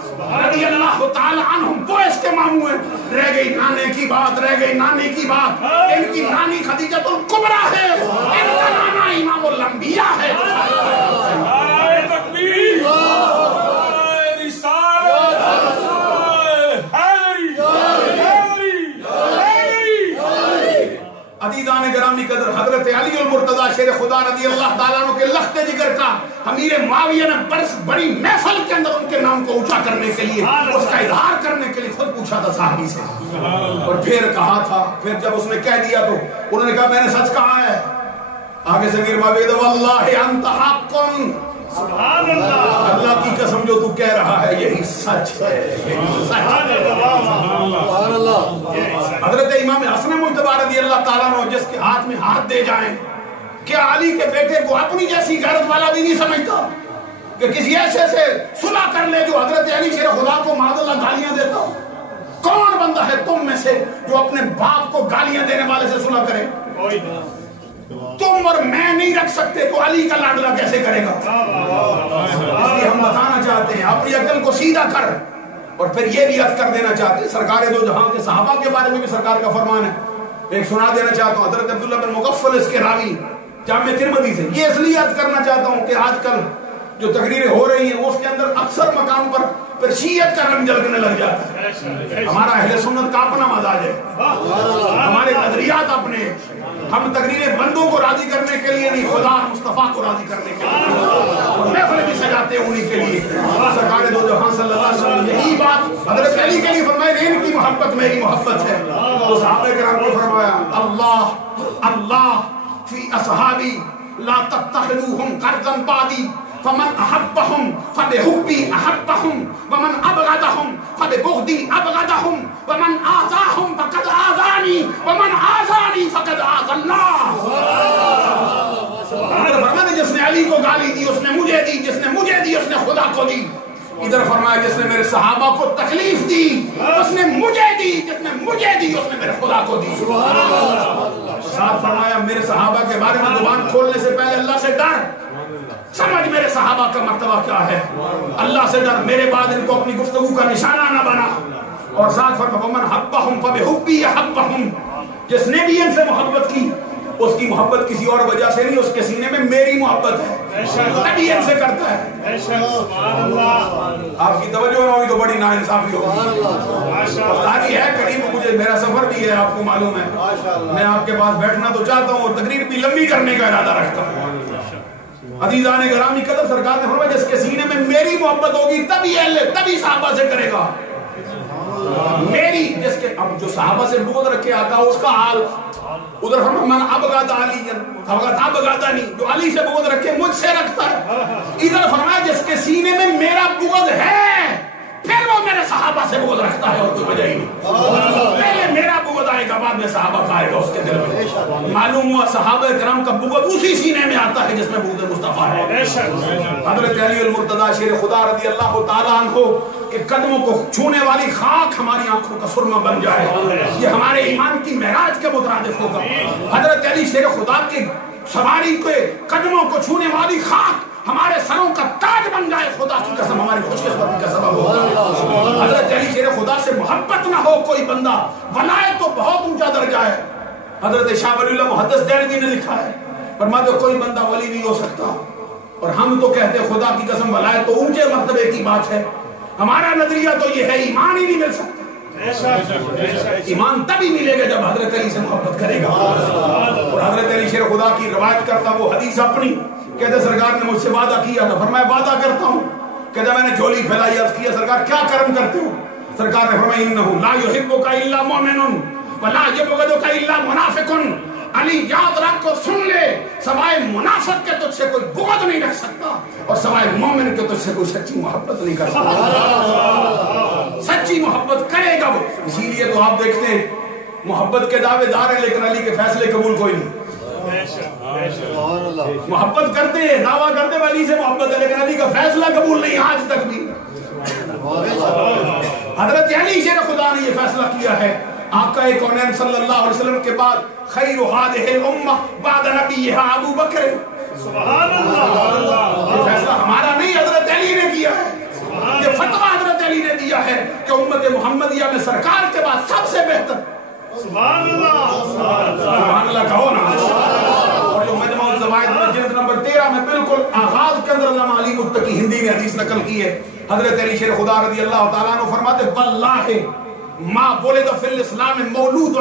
رضی اللہ تعالی عنہم، وہ اس کے ماموں ہیں. رہ گئی نانے کی بات، رہ گئی نانی کی بات. ان کی نانی خدیجۃ الکبریٰ ہے، ان کا نانا امام الانبیاء ہے. عزیزان گرامی قدر، حضرت علی المرتضیٰ شیر خدا رضی اللہ تعالیٰ عنہ کے لخت جگر کا امیر معاویہ نے بڑی محفل کے اندر ان کے نام کو اونچا کرنے کے لیے، اس کا اظہار کرنے کے لیے خود پوچھا تھا صحابی سے، اور پھر کہا تھا. پھر جب اس نے کہہ دیا تو انہوں نے کہا میں نے سچ کہا ہے. آگے سے امیر معاویہ کہتے واللہ انت حق، سبحان اللہ، اللہ کی قسم جو تو کہہ رہا ہے یہی سچ ہے. حضرت امام حسن مجتبی رضی اللہ تعالیٰ عنہ جس کے ہاتھ میں ہاتھ دے جائیں، کیا علی کے بیٹے کو اپنی جیسی غیرت والا بھی نہیں سمجھتا کہ کسی ایسے سے صلح کر لے جو حضرت علی شیر خدا کو معاذ اللہ گالیاں دیتا ہو؟ کون بندہ ہے تم میں سے جو اپنے باپ کو گالیاں دینے والے سے صلح کرے؟ تم اور میں نہیں رکھ سکتے تو علی کا لاڈلا کیسے کرے گا؟ اس لیے ہم بتانا چاہتے ہیں اپنی عقل کو سیدھا کر. اور پھر یہ بھی عرض کر دینا چاہتے ہیں سرکار دو جہاں کے صحابہ کے بارے میں بھی سرکار کا فرمان ہے. ایک سنا دینا چاہتا ہوں، حضرت عبداللہ بن مغفل اس کے راوی جامع ترمذی سے. یہ اس لیے عرض کرنا چاہتا ہوں کہ آج کل جو تقریریں ہو رہی ہیں اس کے اندر اکثر مقام پر پھر شیعت کا رنگ جلکنے لگ جاتا ہے. ہمارا اہل سنت کا اپنا مزاج ہے، ہمارے نظریات اپنے. ہم تقریریں بندوں کو راضی کرنے کے لیے نہیں، خدا مصطفیٰ کو راضی کرنے کے لیے محفل بھی سجاتے ہیں انہی کے لیے. سرکار دو جہاں صلی اللہ علیہ وسلم یہی بات حضرت علی کے لیے فرمائے ان کی محبت میری محبت ہے. تو صحابہ کرام کو فرمایا اللہ اللہ فی اصحابی لا تتخذوهم قرضا بعدی فمن احبهم فبحبی احبهم ومن ابغضهم فببغضی ابغضهم ومن آذاهم فقد آذانی ومن آذانی فقد آذى اللہ. فرمایا جس نے علی کو گالی دی اس نے مجھے دی، جس نے مجھے دی اس نے خدا کو دی. ادھر فرمایا جس نے میرے صحابہ کو تکلیف دی اس نے مجھے دی، جس نے مجھے دی اس نے میرے خدا کو دی. ساتھ فرمایا میرے صحابہ کے بارے میں زبان کھولنے سے پہلے اللہ سے ڈر، سمجھ میرے صحابہ کا مرتبہ کیا ہے، اللہ سے ڈر، میرے بعد ان کو اپنی گفتگو کا نشانہ نہ بنا. اور ساتھ فرمایا ومن حبهم فبحبی احبهم، جس نے بھی ان سے محبت کی اس کی محبت کسی اور وجہ سے نہیں، اس کے سینے میں میری محبت ہے، تبھی ان سے کرتا ہے. آپ کی توجہ نہ ہوئی تو بڑی ناانصافی ہوگی. افطاری ہے قریب، مجھے میرا سفر بھی ہے آپ کو معلوم ہے، میں آپ کے پاس بیٹھنا تو چاہتا ہوں اور تقریر بھی لمبی کرنے کا ارادہ رکھتا ہوں. عزیزان گرامی قدر، سرکار نے فرمایا جس کے سینے میں میری محبت ہوگی تبھی صحابہ سے کرے گا. میری جس کے اب جو صحابہ سے بغض رکھے آقا اس کا حال ادھر فرمایا من ابغض علی فقد ابغضنی، جو علی سے بغض رکھے مجھ سے رکھتا ہے. ادھر فرمایا جس کے سینے میں میرا بغض ہے پھر وہ میرے صحابہ سے بغض رکھتا ہے اور کوئی وجہ ہی نہیں. پہلے میرا بغض آئے گا بعد میں صحابہ کا آئے گا اس کے دل میں. معلوم ہوا صحابہ کرام کا بغض اسی سینے میں آتا ہے جس میں بغض مصطفیٰ ہے. حضرت علی المرتضیٰ شیر خدا رضی اللہ تعالیٰ عنہ کہ قدموں کو چھونے والی خاک ہماری آنکھوں کا سرمہ بن جائے, یہ ہمارے ایمان کی معراج کے مترادف ہوگا. حضرت علی شیر خدا کے سواری کے قدموں کو چھونے والی خاک ہمارے سروں کا تاج بن جائے, خدا کی قسم ہماری خوش قسمتی کا سبب ہوگا. حضرت علی شیر خدا سے محبت نہ ہو کوئی بندہ, ولایت تو بہت اونچا درجہ ہے. حضرت شاہ ولی اللہ محدث دہلوی نے لکھا ہے, فرماتے کوئی بندہ ولی نہیں ہو سکتا, اور ہم تو کہتے ہیں خدا کی قسم ولایت تو اونچے مرتبے کی بات ہے. ہمارا نظریہ تو یہ ہے ایمان ہی نہیں مل سکتا. ایمان تبھی ملے گا جب حضرت علی سے محبت کرے گا. اور حضرت علی شیر خدا کی روایت کرتا وہ حدیث اپنی, کہتے سرکار نے مجھ سے وعدہ کیا تھا, فرمایا وعدہ کرتا ہوں. کہتے میں نے جھولی پھیلائی, عرض کیا سرکار کیا کرم کرتے ہو؟ سرکار نے فرمایا انہ لا یحبک الا مؤمن ولا یبغضک الا منافق. علی یاد رکھ کو سن لے, سوائے منافق کے تجھ سے کوئی بغض نہیں رکھ سکتا, اور سوائے مومن کے تجھ سے کوئی سچی محبت نہیں کر سکتا. سچی محبت کرے گا وہ. اسی لیے تو آپ دیکھتے ہیں محبت کے دعوے دار ہیں لیکن علی کے فیصلے قبول کوئی نہیں. محبت کرتے ہیں, دعویٰ کرتے ہیں علی سے محبت ہے, لیکن علی کا فیصلہ قبول نہیں آج تک بھی. حضرت علی شیر خدا نے یہ فیصلہ کیا ہے, آقا کونین صلی اللہ علیہ وسلم کے بعد خیر هذه الامہ بعد نبیہا ابو بکر. سبحان اللہ. یہ فیصلہ ہمارا نہیں, حضرت علی نے کیا ہے. یہ فتویٰ حضرت علی نے دیا ہے کہ امت محمدیہ میں سرکار کے بعد سب سے بہتر. سبحان اللہ. سبحان اللہ کہو نا. اور جو مجموع الزوائد میں جلد نمبر 13 میں بالکل آغاز کے اندر علامہ علی متقی ہندی نے حدیث نقل کی ہے. حضرت علی شیر خدا رضی اللہ تعالیٰ عنہ فرماتے واللہ ما ولد فی الاسلام مولود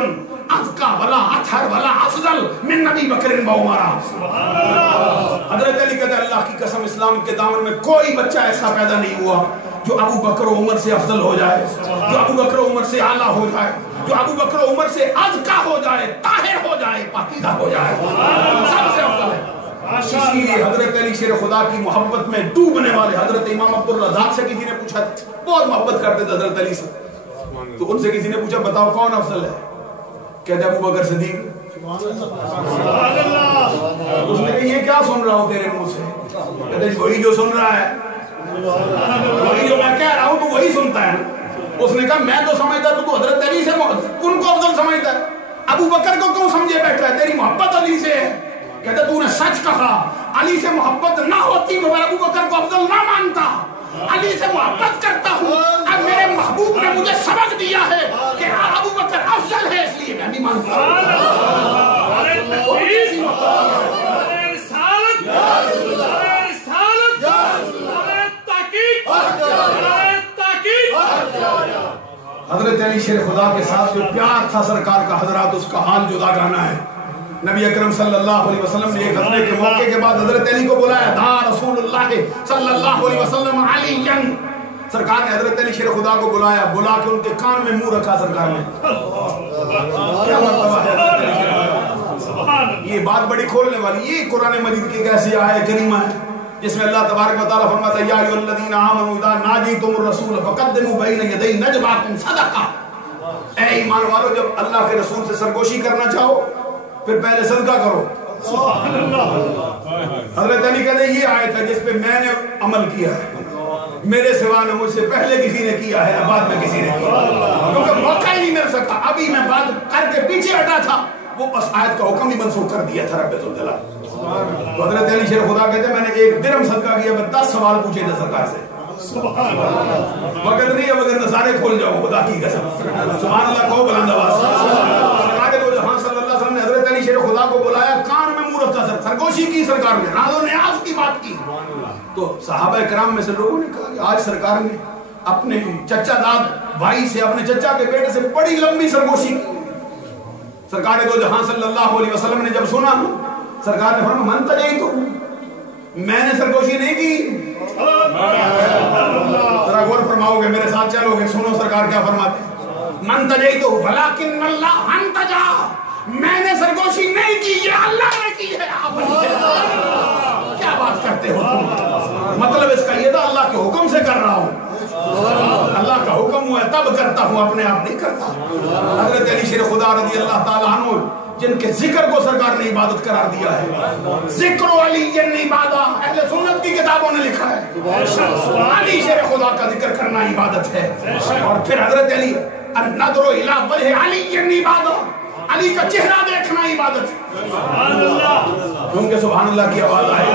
ازکا ولا اطہر ولا افضل من نبی بکر و عمر. حضرت علی کہتے اللہ کی قسم اسلام کے دامن میں کوئی بچہ ایسا پیدا نہیں ہوا جو ابو بکر و عمر سے افضل ہو جائے, جو ابو بکر و عمر سے اعلیٰ ہو جائے, جو ابو بکر و عمر سے ازکا ہو جائے, طاہر ہو جائے, پاکیزہ ہو جائے, سب سے افضل ہے. اسی لیے حضرت علی شیر خدا کی محبت میں ڈوبنے والے حضرت امام عبدالرزاق سے کسی نے پوچھا, بہت محبت کرتے تھے حضرت علی سے, تو ان سے کسی نے پوچھا بتاؤ کون افضل ہے؟ کہتے ابو بکر صدیق. اس نے کہا یہ کیا سن رہا ہوں تیرے منہ سے؟ کہتے وہی جو سن رہا ہے, وہی جو میں کہہ رہا ہوں تو وہی سنتا ہے. اس نے کہا میں تو سمجھتا تو حضرت علی سے ان کو افضل سمجھتا ہے, ابو بکر کو کیوں سمجھے بیٹھا ہے؟ تیری محبت علی سے ہے. کہتے تو نے سچ کہا, علی سے محبت نہ ہوتی تو میں ابو بکر کو افضل نہ مانتا. علی سے محبت کرتا ہوں, اب میرے محبوب نے مجھے سبق دیا ہے کہ ابو بکر افضل ہے, اس لیے میں نہیں مانتا. حضرت علی شیر خدا کے ساتھ جو پیار تھا سرکار کا حضرات, اس کا حال جدا گانا ہے. نبی اکرم صلی اللہ علیہ وسلم نے ایک غزوے کے موقع کے بعد حضرت علی کو بلایا, دعا رسول اللہ صلی اللہ علیہ وسلم علی. سرکار نے حضرت علی شیر خدا کو بلایا, بلا کے ان کے کان میں منہ رکھا سرکار نے. کیا مرتبہ ہے یہ بات بڑی کھولنے والی. یہ قرآن مجید کی ایک ایسی آیت کریمہ ہے جس میں اللہ تبارک و تعالیٰ فرماتا ہے یا ایھا الذین آمنوا اذا ناجیتم الرسول فقدموا بین یدی نجواکم صدقہ. اے ایمان والو جب اللہ کے رسول سے سرگوشی کرنا چاہو پھر پہلے صدقہ کرو. حضرت علی کہتے ہیں یہ آیت ہے جس پہ میں نے عمل کیا ہے, میرے سوا نہ مجھ سے پہلے کسی نے کیا ہے, بعد میں کسی نے کیا, کیونکہ موقع ہی نہیں مل سکا. ابھی میں بات کر کے پیچھے ہٹا تھا, وہ بس آیت کا حکم ہی منسوخ کر دیا تھا رب الجلال. تو حضرت علی شیر خدا کہتے ہیں میں نے 1 درہم صدقہ کیا, میں 10 سوال پوچھے تھے سرکار سے. وقت نہیں ہے مگر نظارے کھول جاؤ خدا کی قسم. سبحان اللہ کہو بلند آواز. سرکار دو جہاں صلی اللہ علیہ وسلم نے حضرت علی شیر خدا کو بلایا, کان میں منہ رکھا, سرگوشی کی سرکار نے, راز و نیاز کی بات کی. تو صحابہ کرام میں سے لوگوں نے کہا کہ آج سرکار نے اپنے چچا داد بھائی سے, اپنے چچا کے بیٹے سے بڑی لمبی سرگوشی کی. سرکار دو جہاں صلی اللہ علیہ وسلم نے جب سنا, سرکار نے فرمایا من تجیتو, میں نے سرگوشی نہیں کی. ذرا غور فرماؤ گے, میرے ساتھ چلو گے, سنو سرکار کیا فرماتے ہیں. من تجیتو ولکن اللہ انتجا, میں نے سرگوشی نہیں کی, یہ اللہ نے کی ہے. آپ کیا بات کرتے ہو؟ مطلب اس کا یہ تھا اللہ کے حکم سے کر رہا ہوں. اللہ کا حکم ہوں تب کرتا ہوں، اپنے آپ نہیں کرتا۔ حضرت علی شیر خدا رضی اللہ تعالیٰ عنہ جن کے ذکر کو سرکار نے عبادت قرار دیا ہے، ذکر علی عبادت، اہل سنت کی کتابوں نے لکھا ہے علی شیر خدا کا ذکر کرنا عبادت ہے۔ اور پھر حضرت علی النظر الی وجہ علی عبادت، علی کا چہرہ دیکھنا عبادت ہے۔ ان کے سبحان اللہ کی آواز آئے،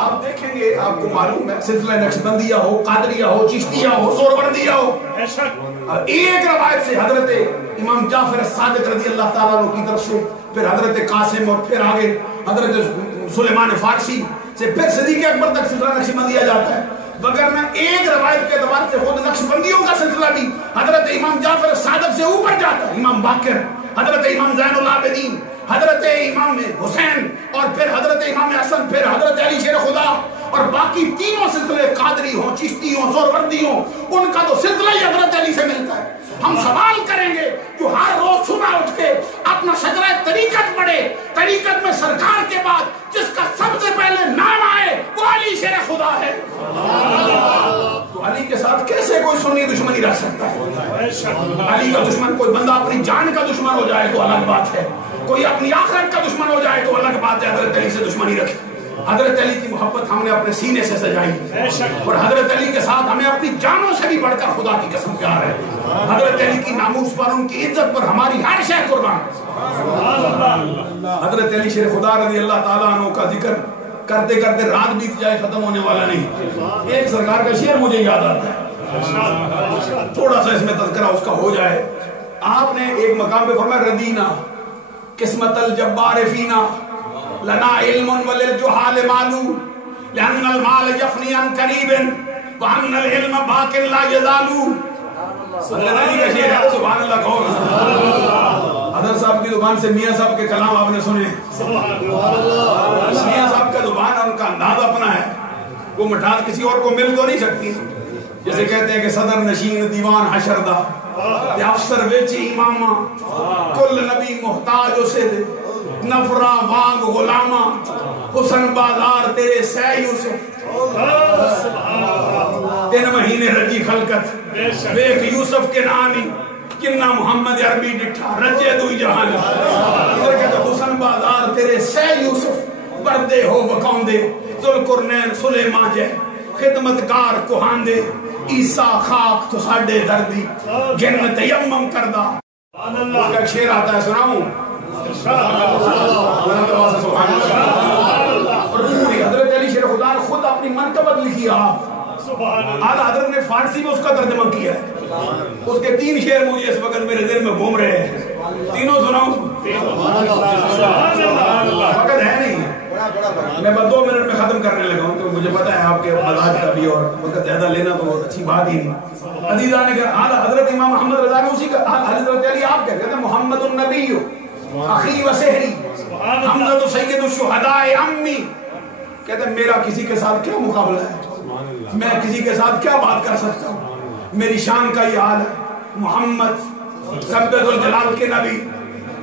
آپ دیکھیں گے، آپ کو معلوم ہے سلسلہ نقشبندیہ ہو، قادریہ ہو، چشتیہ ہو، سہروردیہ ہو، ایک روایت سے حضرت امام جعفر الصادق رضی اللہ تعالیٰ عنہ کی طرف سے، پھر حضرت قاسم، اور پھر آگے حضرت سلیمان فارسی سے، پھر صدیق اکبر تک سلسلہ نقشبندیہ جاتا ہے۔ وگرنہ ایک روایت کے اعتبار سے خود نقشبندیوں کا سلسلہ بھی حضرت امام جعفر الصادق سے اوپر جاتا ہے، امام باقر، حضرت امام زین العابدین، حضرت امام حسین، اور پھر حضرت امام حسن، پھر حضرت علی شیر خدا، اور باقی تینوں سلسلے قادری ہوں، چشتی ہوں، سہروردی ہوں، ان کا تو سلسلہ ہی حضرت علی سے ملتا ہے۔ ہم سوال کریں گے جو ہر روز صبح اٹھ کے اپنا شجرہ طریقت پڑھے، طریقت میں سرکار کے بعد جس کا سب سے پہلے نام آئے وہ علی شیر خدا ہے، تو علی کے ساتھ کیسے کوئی سنی دشمنی رہ سکتا ہے؟ علی کا دشمن کوئی بندہ اپنی جان کا دشمن ہو جائے تو الگ بات ہے، کوئی اپنی آخرت کا دشمن ہو جائے تو الگ بات ہے۔ حضرت علی سے دشمنی رکھے، حضرت علی کی محبت ہم نے اپنے سینے سے سجائی، اور حضرت علی کے ساتھ ہمیں اپنی جانوں سے بھی بڑھ کر خدا کی قسم پیار ہے۔ حضرت علی کی ناموس پر، ان کی عزت پر ہماری ہر شے قربان۔ حضرت علی شیر خدا رضی اللہ تعالیٰ عنہ کا ذکر کرتے کرتے رات بیت جائے ختم ہونے والا نہیں۔ ایک سرکار کا شعر مجھے یاد آتا ہے، تھوڑا سا اس میں تذکرہ اس کا ہو جائے۔ آپ نے ایک مقام پہ فرمایا ردینا قسمت الجبار فینا لنا علم وللجہال معلوم لأن المال یفنی عن قریب وأن العلم باق لا یزال۔ حضرت علی کا شعر ہے، سبحان اللہ کہو۔ حضرت صاحب کی زبان سے میاں صاحب کے کلام آپ نے سنے، میاں صاحب کا زبان ان کا انداز اپنا ہے، وہ مٹھاس کسی اور کو مل تو نہیں سکتی۔ جیسے کہتے ہیں کہ صدر نشین دیوان حشردہ افسر ویچ امامہ کل نبی محتاج اسے دے نفرا واگ غلامہ حسن بازار تیرے سہ یوسف 3 مہینے رجی خلقت ویک یوسف کے نامی کنہ محمد عربی ڈٹھا رجے دوئی جہان۔ ادھر کہتے حسن بازار تیرے سہ یوسف بردے ہو بکاؤندے ذوالقرنین سلیمان جے خدمتگار کوہاندے عیسیٰ خاک تو ساڑھے دردی جن تیمم کردہ۔ ان کا شعر آتا ہے، سناؤں؟ اور پوری حضرت علی شیر خدا نے خود اپنی منقبت لکھی، آپ اعلیٰ حضرت نے فارسی میں اس کا ترجمہ کیا ہے۔ اس کے 3 شعر مجھے اس وقت میرے ذہن میں گھوم رہے ہیں، تینوں سناؤں؟ وقت ہے نہیں، میں بس 2 منٹ میں ختم کرنے لگا ہوں، تو مجھے پتا ہے آپ کے مزاج کا بھی، اور وقت زیادہ لینا تو اچھی بات ہی نہیں۔ عزیزان نے کہا حضرت امام محمد رضا نے اسی کا حضرت علی آپ کہتے ہیں محمد النبی اخی و سحری حمزہ سید الشہداء امی، کہتے ہیں میرا کسی کے ساتھ کیا مقابلہ ہے، میں کسی کے ساتھ کیا بات کر سکتا ہوں، میری شان کا یہ حال ہے۔ محمد رب ذوالجلال کے نبی،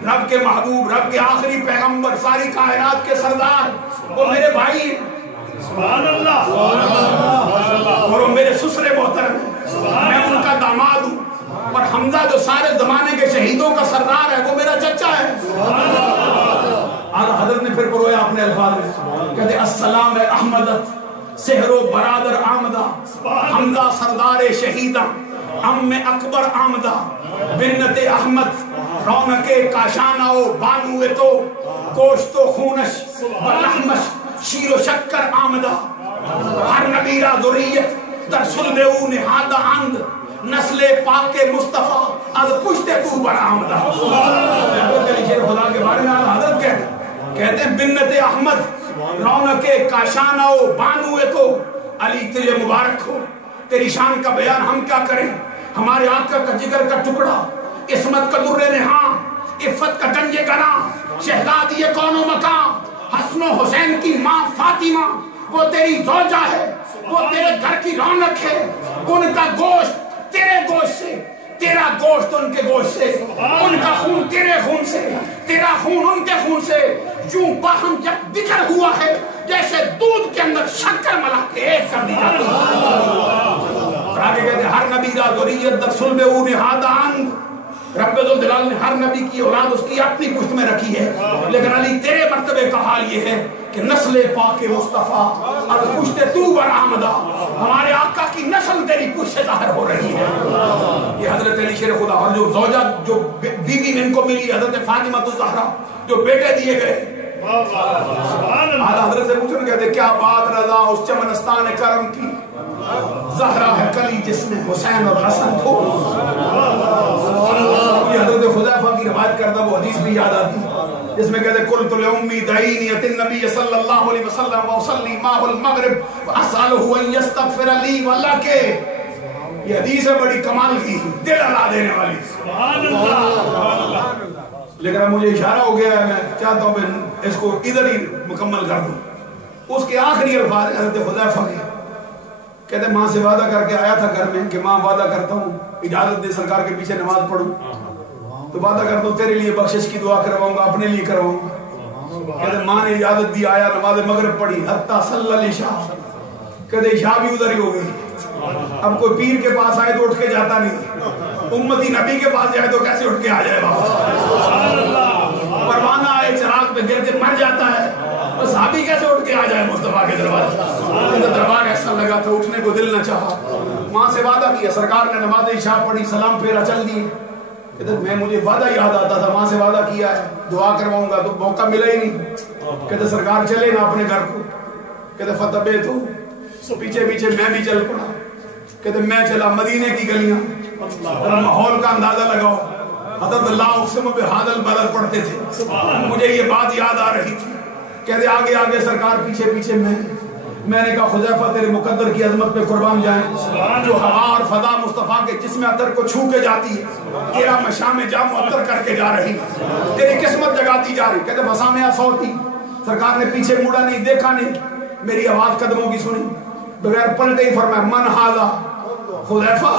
رب کے محبوب، رب کے آخری پیغمبر، ساری کائنات کے سردار، وہ میرے بھائی ہیں، سبحان اللہ، اور وہ میرے سسر محترم ہیں، میں ان کا داماد ہوں، اور حمزہ جو سارے زمانے کے شہیدوں کا سردار ہے وہ میرا چچا ہے۔ آقا حضرت نے پھر پرویا اپنے الفاظ میں، کہتے السلام احمدت سحر و برادر آمدہ حمزہ سردار شہیدہ ام اکبر آمدہ بنت احمد رونق کاشانہ و بانو تو گوشت و خونش بلحمش شیر و شکر آمدہ ہر نبیرہ ذریت در صلب او نہادہ اند نسل پاک مصطفیٰ از پشت تو بڑا آمدہ۔ حضرت علی شیر خدا کے بارے میں حضرت کہتے ہیں بنت احمد رونق کاشانہ و بانو تو علی تجھے مبارک ہو، تیری شان کا بیان ہم کیا کریں، ہمارے آقا کا جگر کا ٹکڑا، عصمت کا در نہاں، عفت کا گنج گنا، شہزادی کون و مکان، حسن و حسین کی ماں فاطمہ وہ تیری زوجہ ہے، وہ تیرے گھر کی رونق ہے، ان کا گوشت تیرے گوشت سے، تیرا گوشت ان کے گوشت سے، ان کا خون تیرے خون سے، تیرا خون ان کے خون سے، جو باہم جب ذکر ہوا ہے جیسے دودھ کے اندر شکر ملا کے ایک کر دی جاتی ہے۔ اور آگے کہتے ہیں ہر نبی دا ذریت در صلب او نہادان. رب ذوالجلال نے ہر نبی کی اولاد اس کی اپنی پشت میں رکھی ہے، لیکن علی تیرے مرتبے کا حال یہ ہے کہ نسل پاک مصطفیٰ اور پشت تو برآمدہ، ہمارے آقا کی نسل تیری پشت سے ظاہر ہو رہی ہے. یہ حضرت علی شیر خدا، اور جو زوجہ جو بیوی ان کو ملی حضرت فاطمہ الزہرا، جو بیٹے دیے گئے، حضرت سے پوچھو نا، کہتے کیا بات رضا اس چمنستان کرم کی، زہرا ہے کلی جس میں حسین اور حسن تھو. حضرت حذیفہ کی روایت کرتا وہ حدیث بھی یاد آتی جس میں کہتے قلت لأمی دعینی ات النبی صلی اللہ علیہ وسلم وصلی ماہ المغرب واسألہ ان یستغفر لی واللہ کے. یہ حدیث ہے بڑی کمال کی، دل ہلا دینے والی. لیکن اب مجھے اشارہ ہو گیا ہے، میں چاہتا ہوں کہ اس کو ادھر ہی مکمل کر دوں. اس کے آخری الفاظ حضرت حذیفہ کے، کہتے ماں سے وعدہ کر کے آیا تھا گھر میں کہ ماں وعدہ کرتا ہوں اجازت دے سرکار کے پیچھے نماز پڑھوں، تو وعدہ کرتا ہوں تیرے لیے بخشش کی دعا کرواؤں گا، اپنے لیے کرواؤں گا. کہتے ماں نے اجازت دی، آیا نماز مغرب پڑھی حتی صلی العشاء. کہتے عشاء بھی ادھر ہی ہو گئی. اب کوئی پیر کے پاس آئے تو اٹھ کے جاتا نہیں، امتی نبی کے پاس جائے تو کیسے اٹھ کے آ جائے واپس. پروانہ آئے چراغ پہ گر کے مر جاتا ہے، تو صحابی کیسے اٹھ کے آ جائے مصطفیٰ کے دروازے. دربار ایسا لگا تھا، اٹھنے کو دل نہ چاہا. ماں سے وعدہ کیا، سرکار نے نماز عشاء پڑھی، سلام پھیرا، چل دیے. کہتے میں مجھے وعدہ یاد آتا تھا، ماں سے وعدہ کیا ہے دعا کرواؤں گا، تو موقع ملا ہی نہیں. کہتے سرکار چلے نا اپنے گھر کو. کہتے فتبے تو پیچھے پیچھے میں بھی چل پڑا. کہتے میں چلا مدینے کی گلیاں، ماحول کا اندازہ لگاؤ. حضرت اللہ اقسم بہذا البلد پڑھتے تھے، مجھے یہ بات یاد آ رہی تھی. کہتے آگے آگے سرکار پیچھے پیچھے میں نے کہا حذیفہ تیرے مقدر کی عظمت پہ قربان جائیں، جو ہوا اور فضا مصطفیٰ کے جسم عطر کو چھو کے جاتی ہے، تیرا مشام جام عطر کر کے جا رہی، تیری قسمت جگاتی جا رہی. کہتے بسامع صوتی، سرکار نے پیچھے موڑا نہیں، دیکھا نہیں، میری آواز قدموں کی سنی، بغیر پلٹے ہی فرمایا من ھذا حذیفہ.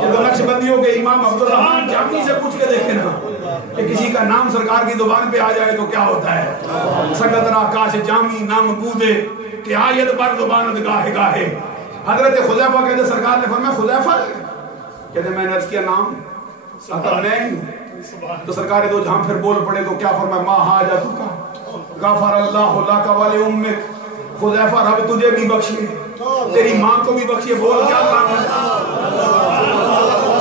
یہ تو نقش بندیوں کے امام عبدالرحمن جامی سے پوچھ کے دیکھیں نا کہ کسی کا نام سرکار کی زبان پہ آ جائے تو کیا ہوتا ہے. سنگتنا کاش جامی نام بودے کہ آیت بر زبانت گاہے گاہے. حضرت حذیفہ کہتے سرکار نے فرمایا حذیفہ، کہتے میں نے عرض کیا نام اکر نہیں. تو سرکار دو جہاں پھر بول پڑے تو کیا فرمایا ما حاجتک غفر اللہ لک ولی امک. حذیفہ رب تجھے بھی بخشے، تیری ماں کو بھی بخشے. بول کیا کام ہے؟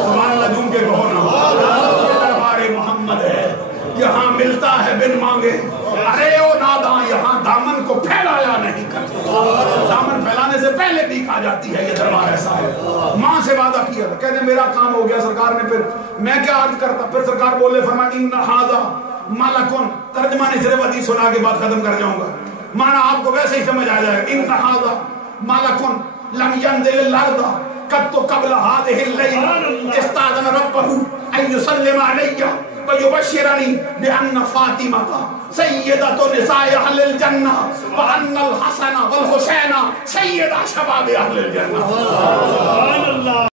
سبحان اللہ، جھوم کے کہو نا. یہ دربار محمد ہے، یہاں ملتا ہے بن مانگے. ارے او ناداں، یہاں دامن کو پھیلایا نہیں کرتے، دامن پھیلانے سے پہلے بھی کھا جاتی ہے. یہ دربار ایسا ہے. ماں سے وعدہ کیا تھا، کہتے میرا کام ہو گیا. سرکار نے پھر میں کیا عرض کرتا، پھر سرکار بولے فرمایا ان ھذا ملکن. ترجمہ نہیں، صرف حدیث سنا کے بعد ختم کر جاؤں گا، معنی آپ کو ویسے ہی سمجھ آ جائے گا. ان ھذا ملکن لم ينزل الارض قد قبل هذه الليله استاذن ربه ان يسلم علي ويبشرني بان فاطمه سيده نساء اهل الجنه وان الحسن والحسين سيد شباب اهل الجنه.